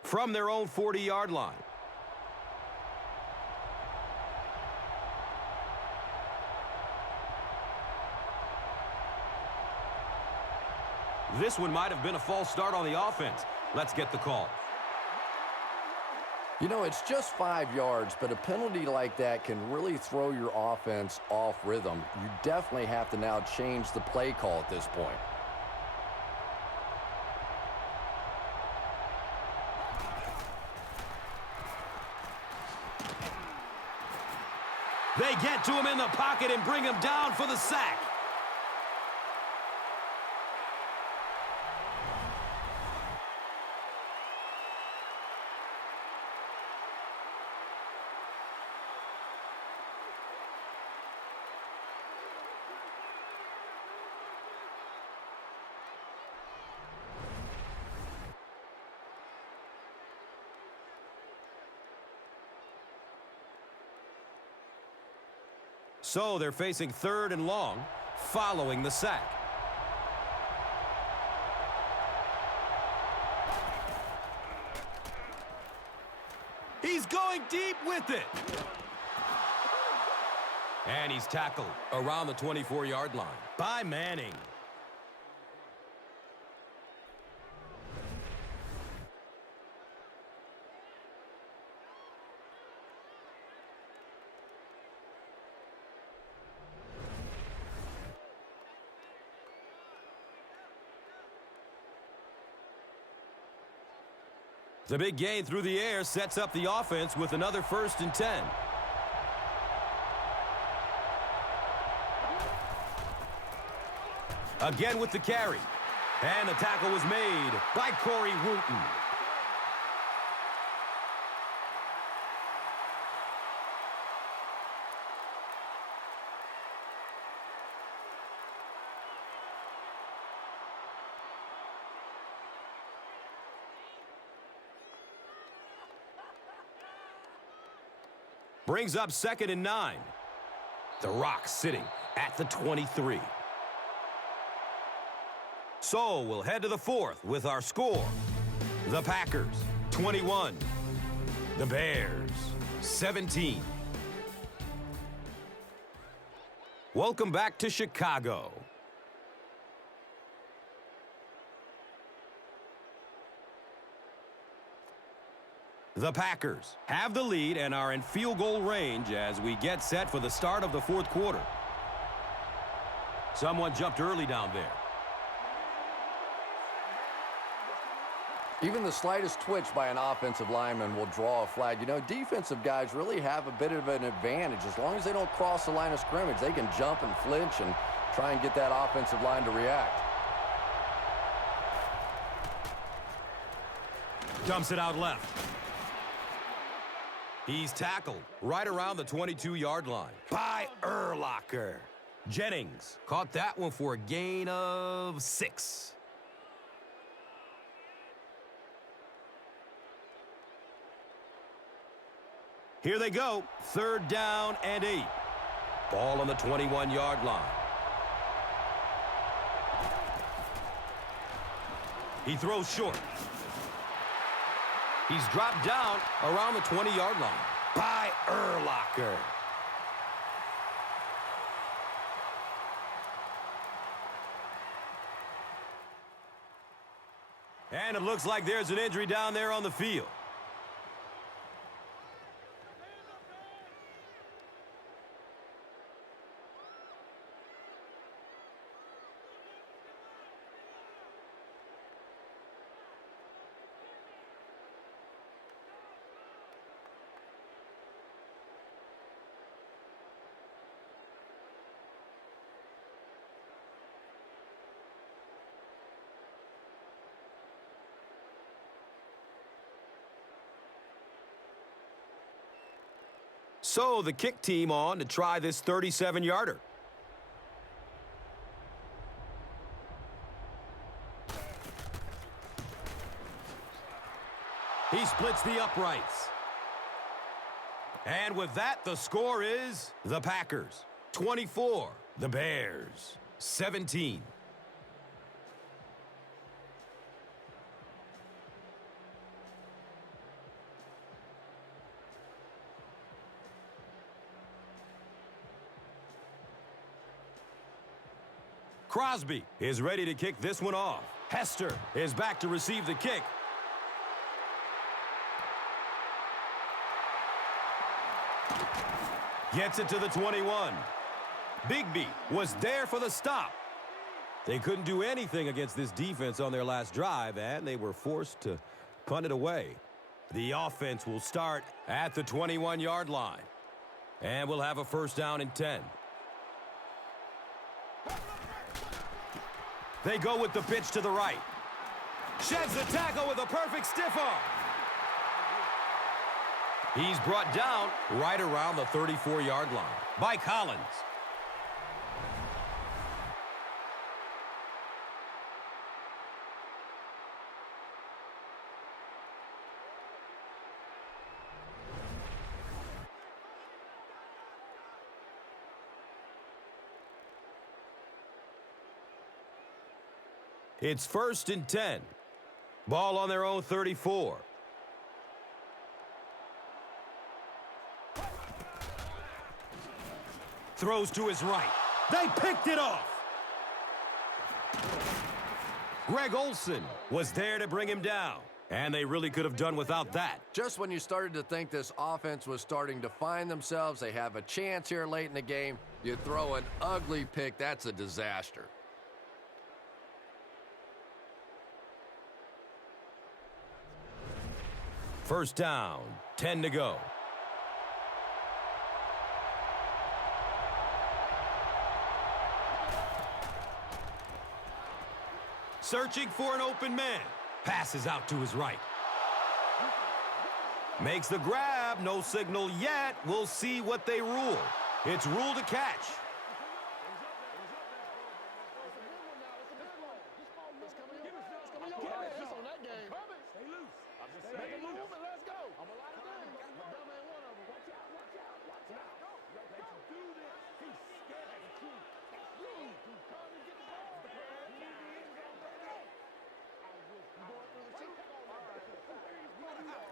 From their own 40-yard line. This one might have been a false start on the offense. Let's get the call. You know, it's just 5 yards, but a penalty like that can really throw your offense off rhythm. You definitely have to now change the play call at this point. They get to him in the pocket and bring him down for the sack. So they're facing 3rd and long following the sack. He's going deep with it. And he's tackled around the 24-yard line by Manning. The big gain through the air sets up the offense with another 1st and 10. Again with the carry. And the tackle was made by Corey Wooten. Brings up 2nd and 9. The Rock sitting at the 23. So we'll head to the 4th with our score. The Packers, 21. The Bears, 17. Welcome back to Chicago. The Packers have the lead and are in field goal range as we get set for the start of the 4th quarter. Someone jumped early down there. Even the slightest twitch by an offensive lineman will draw a flag. You know, defensive guys really have a bit of an advantage. As long as they don't cross the line of scrimmage, they can jump and flinch and try and get that offensive line to react. Dumps it out left. He's tackled right around the 22-yard line by Urlacher. Jennings caught that one for a gain of 6. Here they go, 3rd down and 8. Ball on the 21-yard line. He throws short. He's dropped down around the 20-yard line by Urlacher. And it looks like there's an injury down there on the field. So the kick team on to try this 37-yarder. He splits the uprights. And with that, the score is the Packers 24, the Bears 17. Crosby is ready to kick this one off. Hester is back to receive the kick. Gets it to the 21. Bigby was there for the stop. They couldn't do anything against this defense on their last drive, and they were forced to punt it away. The offense will start at the 21-yard line. And we'll have a first down and 10. They go with the pitch to the right. Sheds the tackle with a perfect stiff arm. He's brought down right around the 34-yard line by Collins. It's 1st and 10. Ball on their own 34. Throws to his right. They picked it off. Greg Olsen was there to bring him down, and they really could have done without that. Just when you started to think this offense was starting to find themselves, they have a chance here late in the game, you throw an ugly pick. That's a disaster. First down, 10 to go. Searching for an open man. Passes out to his right. Makes the grab. No signal yet. We'll see what they rule. It's ruled a catch.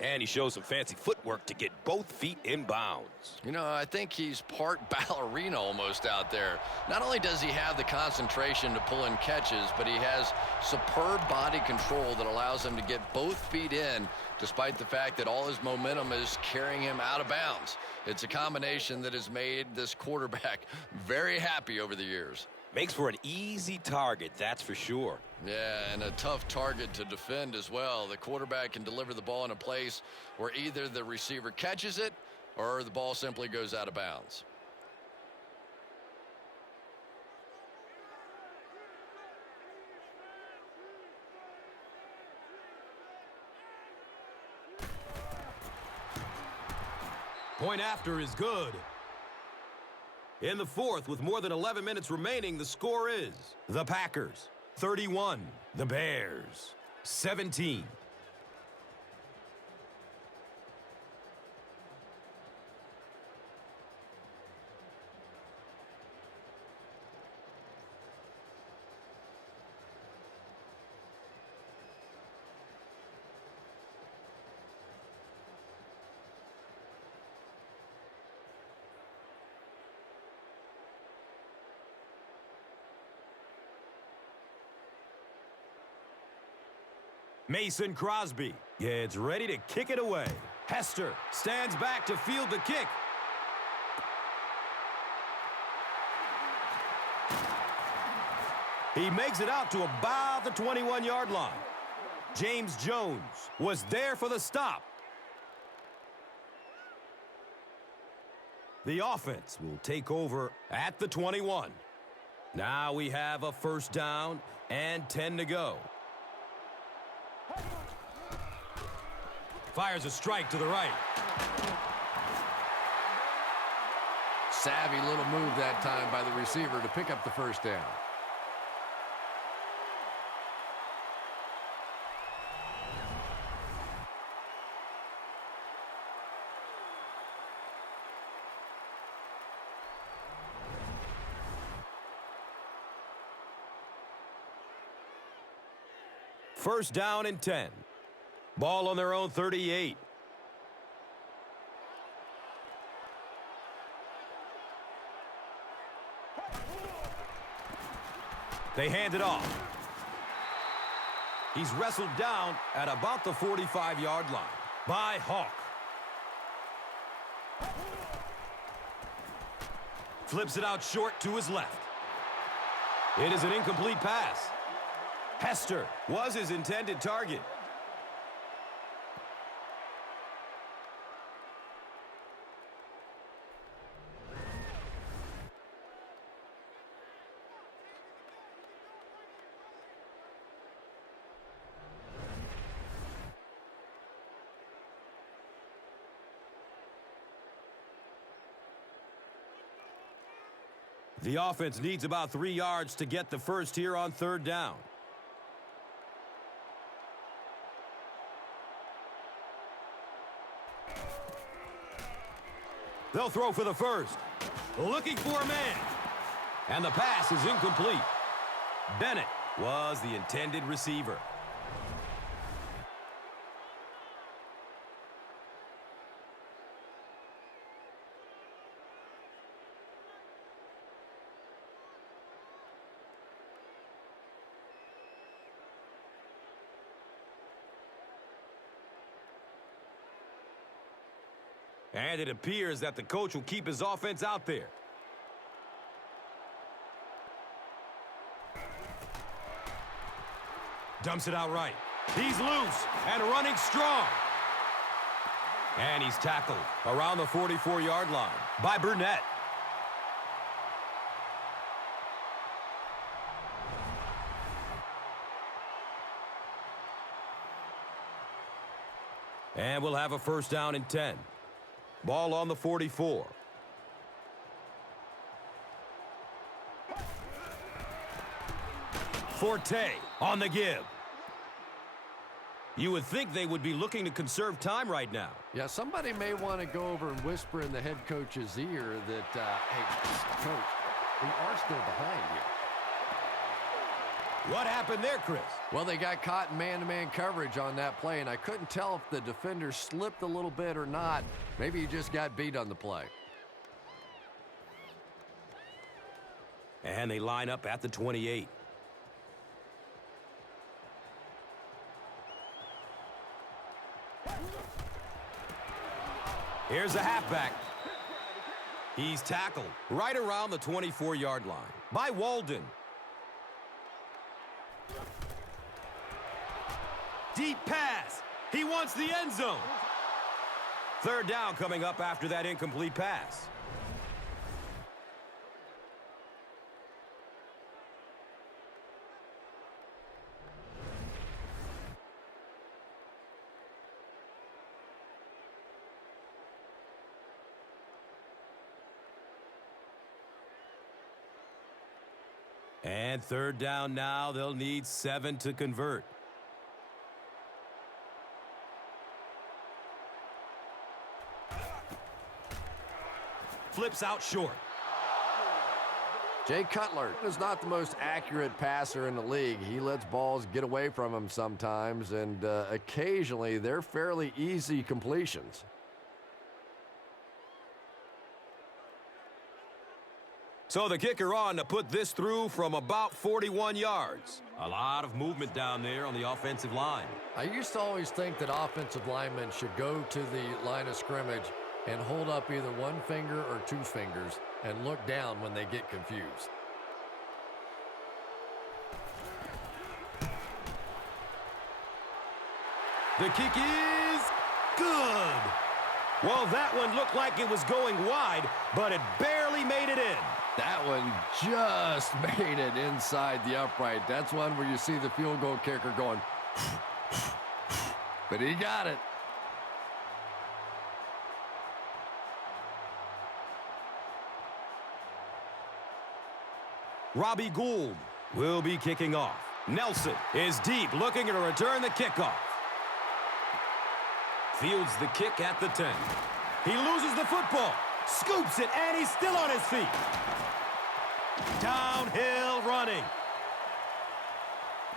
And he shows some fancy footwork to get both feet in bounds. You know, I think he's part ballerina almost out there. Not only does he have the concentration to pull in catches, but he has superb body control that allows him to get both feet in, despite the fact that all his momentum is carrying him out of bounds. It's a combination that has made this quarterback very happy over the years. Makes for an easy target, that's for sure. Yeah, and a tough target to defend as well. The quarterback can deliver the ball in a place where either the receiver catches it or the ball simply goes out of bounds. Point after is good. In the fourth, with more than 11 minutes remaining, the score is the Packers 31, the Bears 17. Mason Crosby gets ready to kick it away. Hester stands back to field the kick. He makes it out to about the 21-yard line. James Jones was there for the stop. The offense will take over at the 21. Now we have a first down and 10 to go. Fires a strike to the right. Savvy little move that time by the receiver to pick up the first down. First down and 10. Ball on their own 38. They hand it off. He's wrestled down at about the 45-yard line by Hawk. Flips it out short to his left. It is an incomplete pass. Hester was his intended target. The offense needs about 3 yards to get the first here on 3rd down. They'll throw for the first. Looking for a man. And the pass is incomplete. Bennett was the intended receiver. And it appears that the coach will keep his offense out there. Dumps it out right. He's loose and running strong. And he's tackled around the 44-yard line by Burnett. And we'll have a first down and 10. Ball on the 44. Forte on the give. You would think they would be looking to conserve time right now. Yeah, somebody may want to go over and whisper in the head coach's ear that, hey, coach, we are still behind you. What happened there, Chris? Well, they got caught in man-to-man coverage on that play, and I couldn't tell if the defender slipped a little bit or not. Maybe he just got beat on the play. And they line up at the 28. Here's the halfback. He's tackled right around the 24-yard line by Walden. Deep pass. He wants the end zone. 3rd down coming up after that incomplete pass. And 3rd down now. They'll need 7 to convert. Flips out short. Jay Cutler is not the most accurate passer in the league. He lets balls get away from him sometimes, and occasionally they're fairly easy completions. So the kicker on to put this through from about 41 yards. A lot of movement down there on the offensive line. I used to always think that offensive linemen should go to the line of scrimmage and hold up either one finger or 2 fingers and look down when they get confused. The kick is good. Well, that one looked like it was going wide, but it barely made it in. That one just made it inside the upright. That's one where you see the field goal kicker going, but he got it. Robbie Gould will be kicking off. Nelson is deep, looking to return the kickoff. Fields the kick at the 10. He loses the football, scoops it, and he's still on his feet. Downhill running.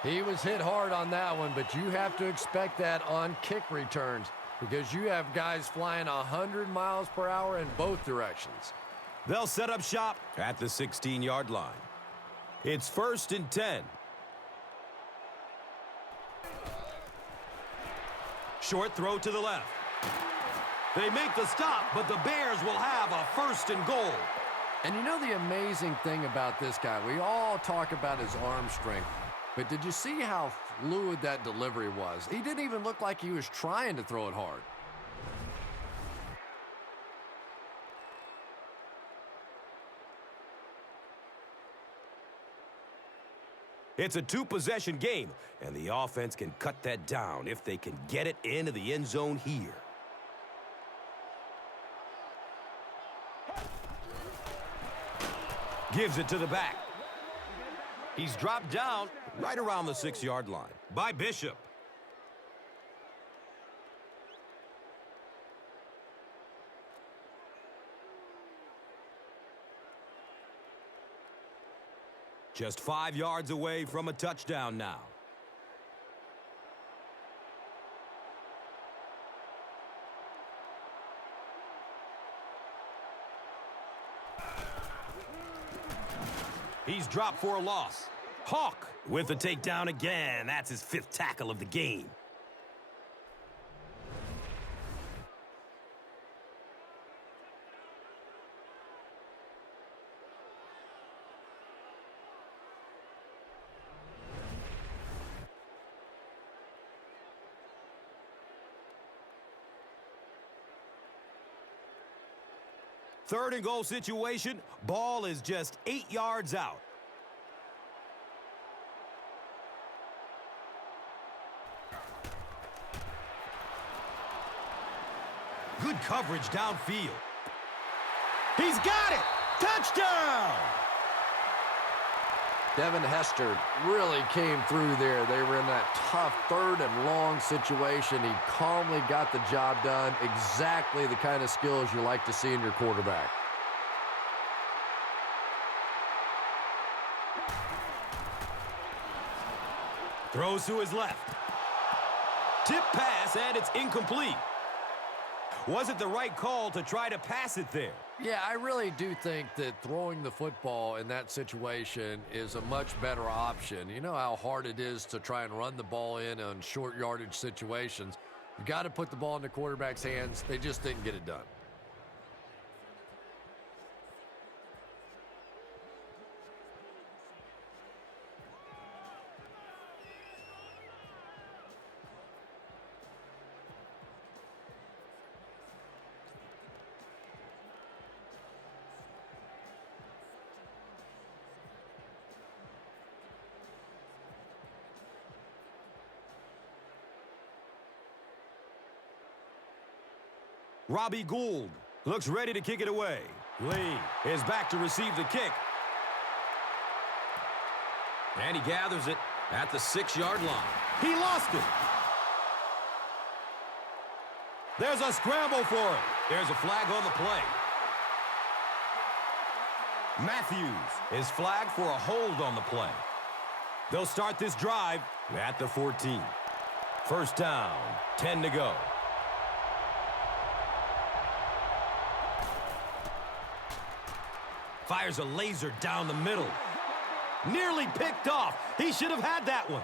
He was hit hard on that one, but you have to expect that on kick returns because you have guys flying 100 miles per hour in both directions. They'll set up shop at the 16-yard line. It's 1st and 10. Short throw to the left. They make the stop, but the Bears will have a 1st and goal. And you know the amazing thing about this guy, we all talk about his arm strength, but did you see how fluid that delivery was? He didn't even look like he was trying to throw it hard. It's a 2-possession game, and the offense can cut that down if they can get it into the end zone here. Gives it to the back. He's dropped down right around the 6-yard line by Bishop. Just 5 yards away from a touchdown now. He's dropped for a loss. Hawk with the takedown again. That's his 5th tackle of the game. Third and goal situation. Ball is just 8 yards out. Good coverage downfield. He's got it! Touchdown! Devin Hester really came through there. They were in that tough 3rd and long situation. He calmly got the job done. Exactly the kind of skills you like to see in your quarterback. Throws to his left. Tip pass, and it's incomplete. Was it the right call to try to pass it there? Yeah, I really do think that throwing the football in that situation is a much better option. You know how hard it is to try and run the ball in on short yardage situations. You got to put the ball in the quarterback's hands. They just didn't get it done. Robbie Gould looks ready to kick it away. Lee is back to receive the kick. And he gathers it at the 6-yard line. He lost it. There's a scramble for it. There's a flag on the play. Matthews is flagged for a hold on the play. They'll start this drive at the 14. First down, 10 to go. Fires a laser down the middle. Nearly picked off. He should have had that one.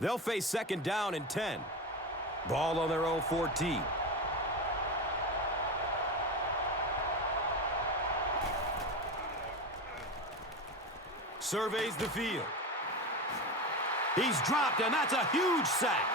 They'll face 2nd down and 10. Ball on their own 14. Surveys the field. He's dropped, and that's a huge sack.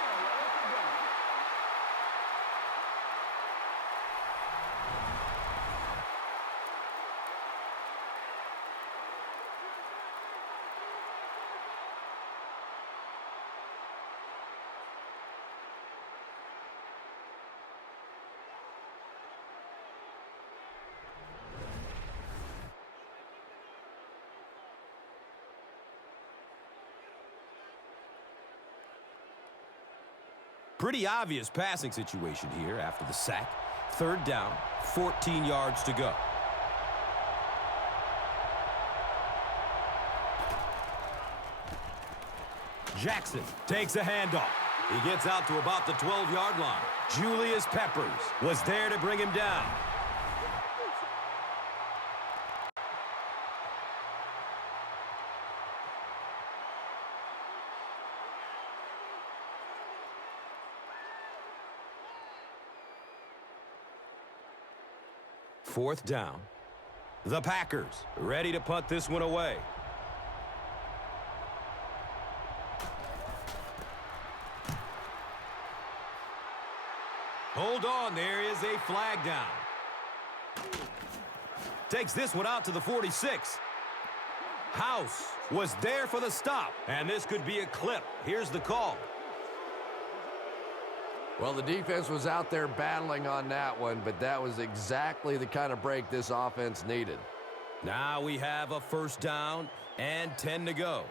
Pretty obvious passing situation here after the sack. 3rd down, 14 yards to go. Jackson takes a handoff. He gets out to about the 12-yard line. Julius Peppers was there to bring him down. Fourth down. The Packers ready to punt this one away. Hold on, there is a flag down. Takes this one out to the 46. House was there for the stop, and this could be a clip. Here's the call. Well, the defense was out there battling on that one, but that was exactly the kind of break this offense needed. Now we have a first down and 10 to go.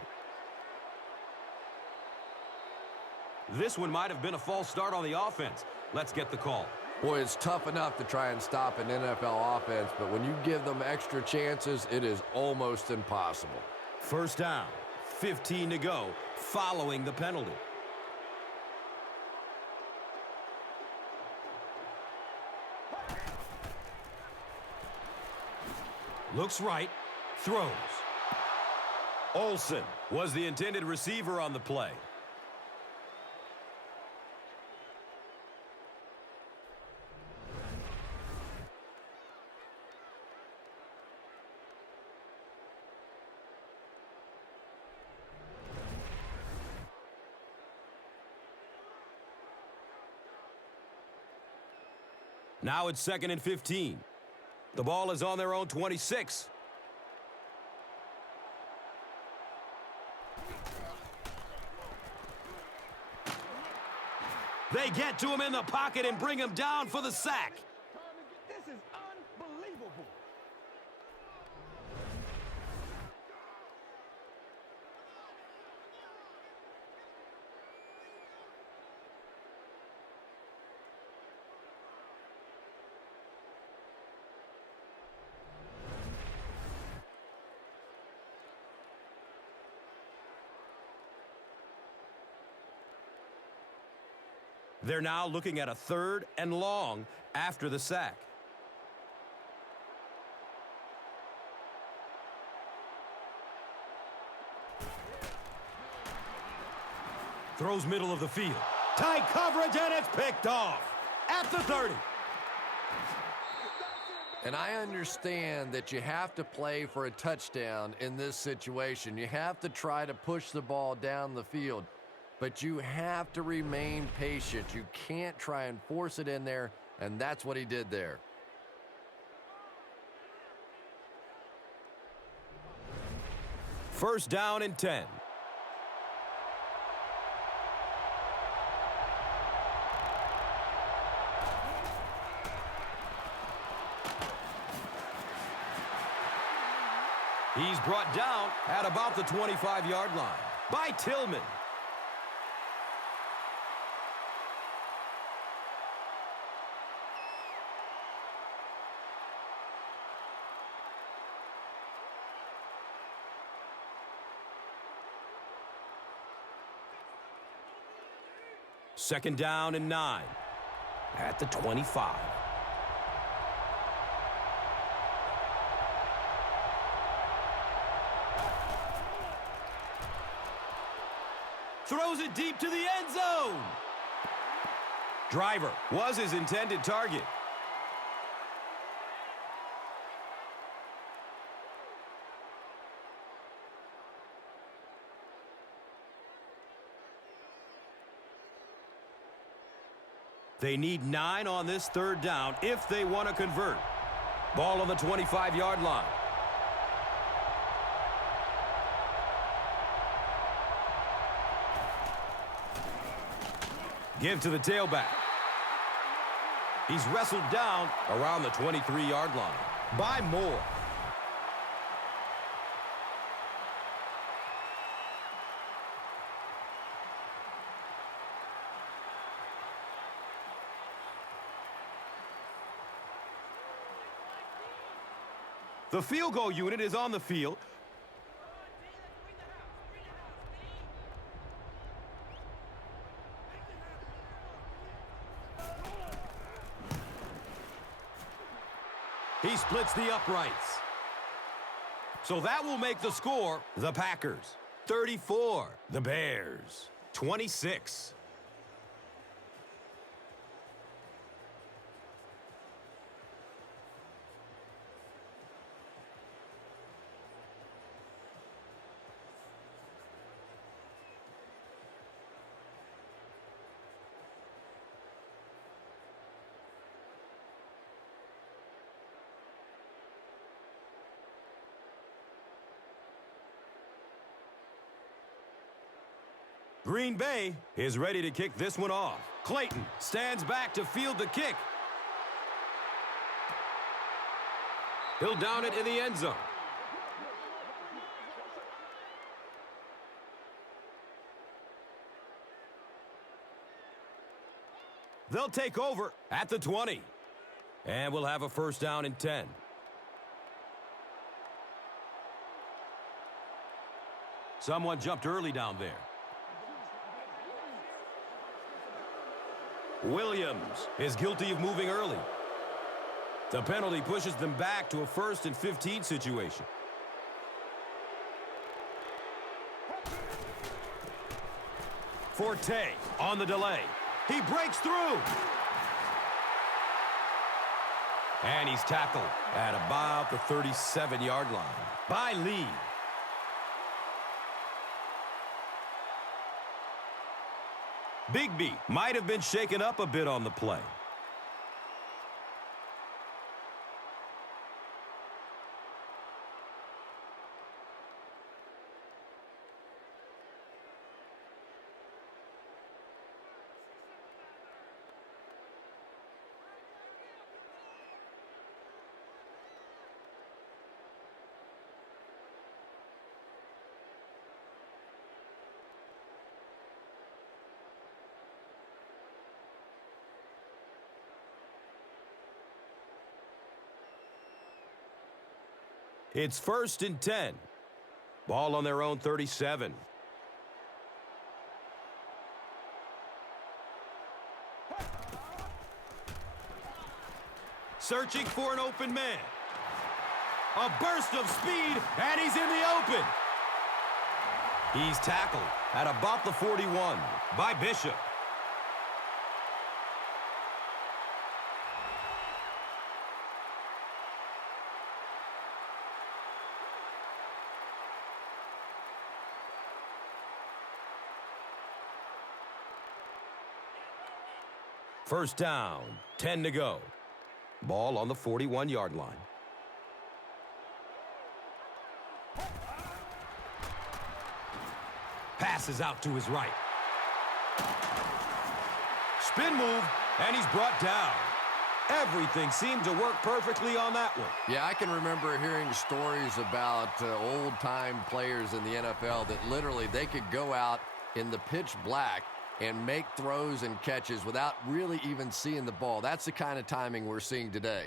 This one might have been a false start on the offense. Let's get the call. Boy, it's tough enough to try and stop an NFL offense, but when you give them extra chances, it is almost impossible. First down, 15 to go, following the penalty. Looks right, throws. Olsen was the intended receiver on the play. Now it's 2nd and 15. The ball is on their own 26. They get to him in the pocket and bring him down for the sack. This is unbelievable. They're now looking at a 3rd and long after the sack. Throws middle of the field. Tight coverage, and it's picked off at the 30. And I understand that you have to play for a touchdown in this situation. You have to try to push the ball down the field. But you have to remain patient. You can't try and force it in there, and that's what he did there. First down and 10. He's brought down at about the 25-yard line by Tillman. Second down and 9 at the 25. Throws it deep to the end zone. Driver was his intended target. They need 9 on this 3rd down if they want to convert. Ball on the 25-yard line. Give to the tailback. He's wrestled down around the 23-yard line by Moore. The field goal unit is on the field. He splits the uprights. So that will make the score the Packers 34, the Bears 26. Green Bay is ready to kick this one off. Clayton stands back to field the kick. He'll down it in the end zone. They'll take over at the 20. And we'll have a first down and 10. Someone jumped early down there. Williams is guilty of moving early. The penalty pushes them back to a 1st and 15 situation. Forte on the delay. He breaks through. And he's tackled at about the 37-yard line by Lee. Bigby might have been shaken up a bit on the play. It's 1st and 10. Ball on their own 37. Searching for an open man. A burst of speed, and he's in the open. He's tackled at about the 41 by Bishop. First down, 10 to go. Ball on the 41-yard line. Passes out to his right. Spin move, and he's brought down. Everything seemed to work perfectly on that one. Yeah, I can remember hearing stories about old-time players in the NFL that literally they could go out in the pitch black and make throws and catches without really even seeing the ball. That's the kind of timing we're seeing today.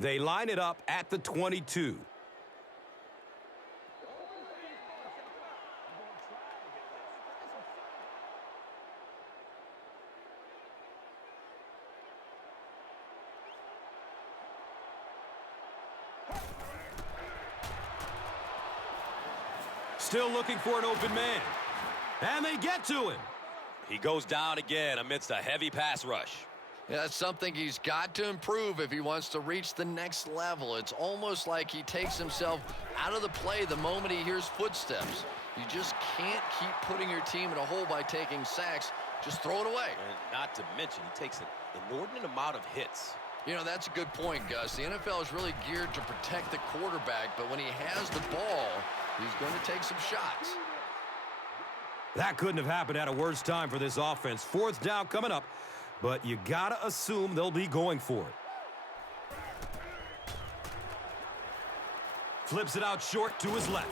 They line it up at the 22. Still looking for an open man. And they get to him. He goes down again amidst a heavy pass rush. Yeah, that's something he's got to improve if he wants to reach the next level. It's almost like he takes himself out of the play the moment he hears footsteps. You just can't keep putting your team in a hole by taking sacks. Just throw it away. And not to mention, he takes an inordinate amount of hits. You know, that's a good point, Gus. The NFL is really geared to protect the quarterback, but when he has the ball, he's going to take some shots. That couldn't have happened at a worse time for this offense. 4th down coming up, but you gotta assume they'll be going for it. Flips it out short to his left.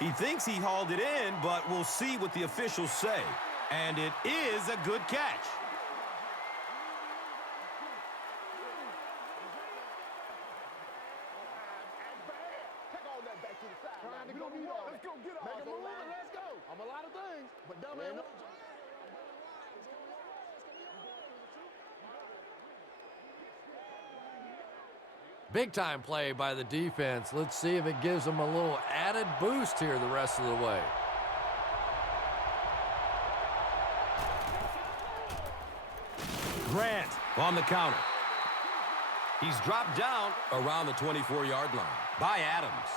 He thinks he hauled it in, but we'll see what the officials say. And it is a good catch. Big time play by the defense. Let's see if it gives them a little added boost here the rest of the way. Grant on the counter. He's dropped down around the 24-yard line by Adams.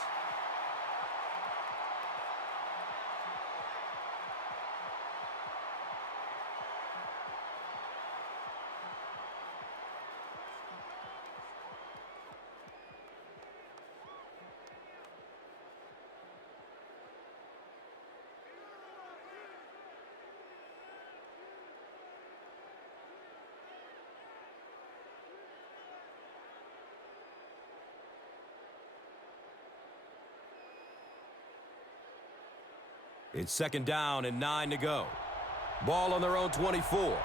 It's 2nd down and 9 to go. Ball on their own 24.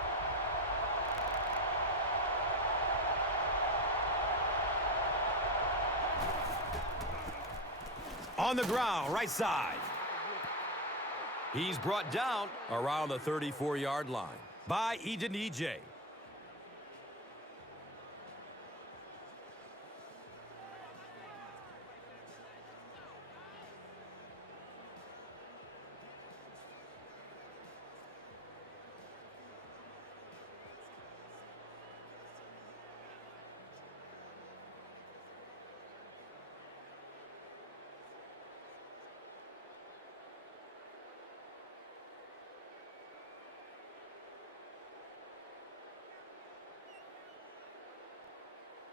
On the ground, right side. He's brought down around the 34-yard line by Edenije.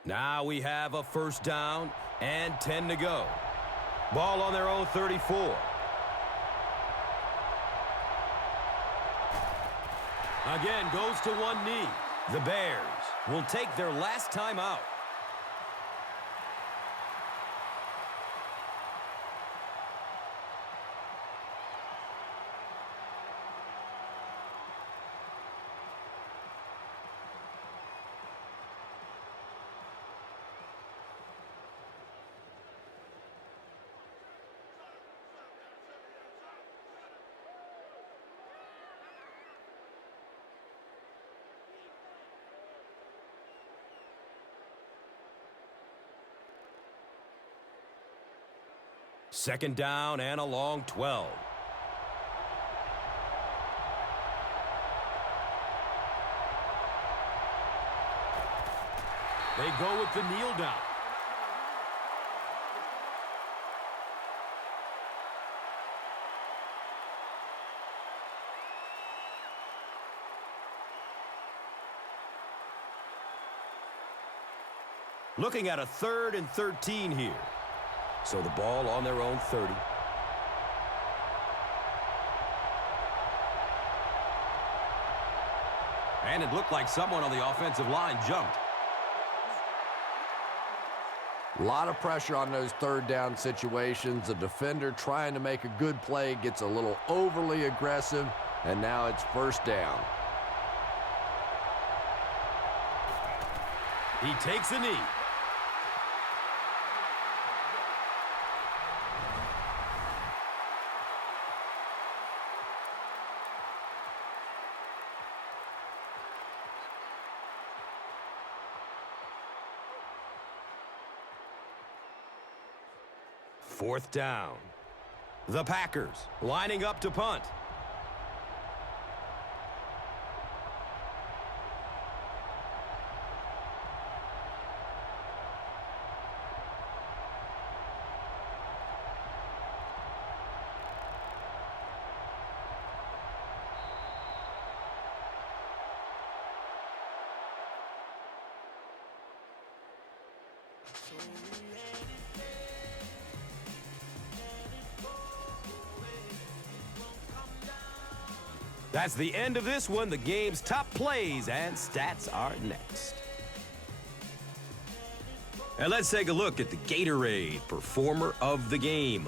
Now we have a 1st down and 10 to go. Ball on their own 34. Again, goes to one knee. The Bears will take their last time out. Second down and a long 12. They go with the kneel down. Looking at a 3rd and 13 here. So the ball on their own 30. And it looked like someone on the offensive line jumped. A lot of pressure on those 3rd down situations. The defender trying to make a good play gets a little overly aggressive, and now it's 1st down. He takes a knee. Fourth down. The Packers lining up to punt. That's the end of this one. The game's top plays and stats are next. And let's take a look at the Gatorade Performer of the Game.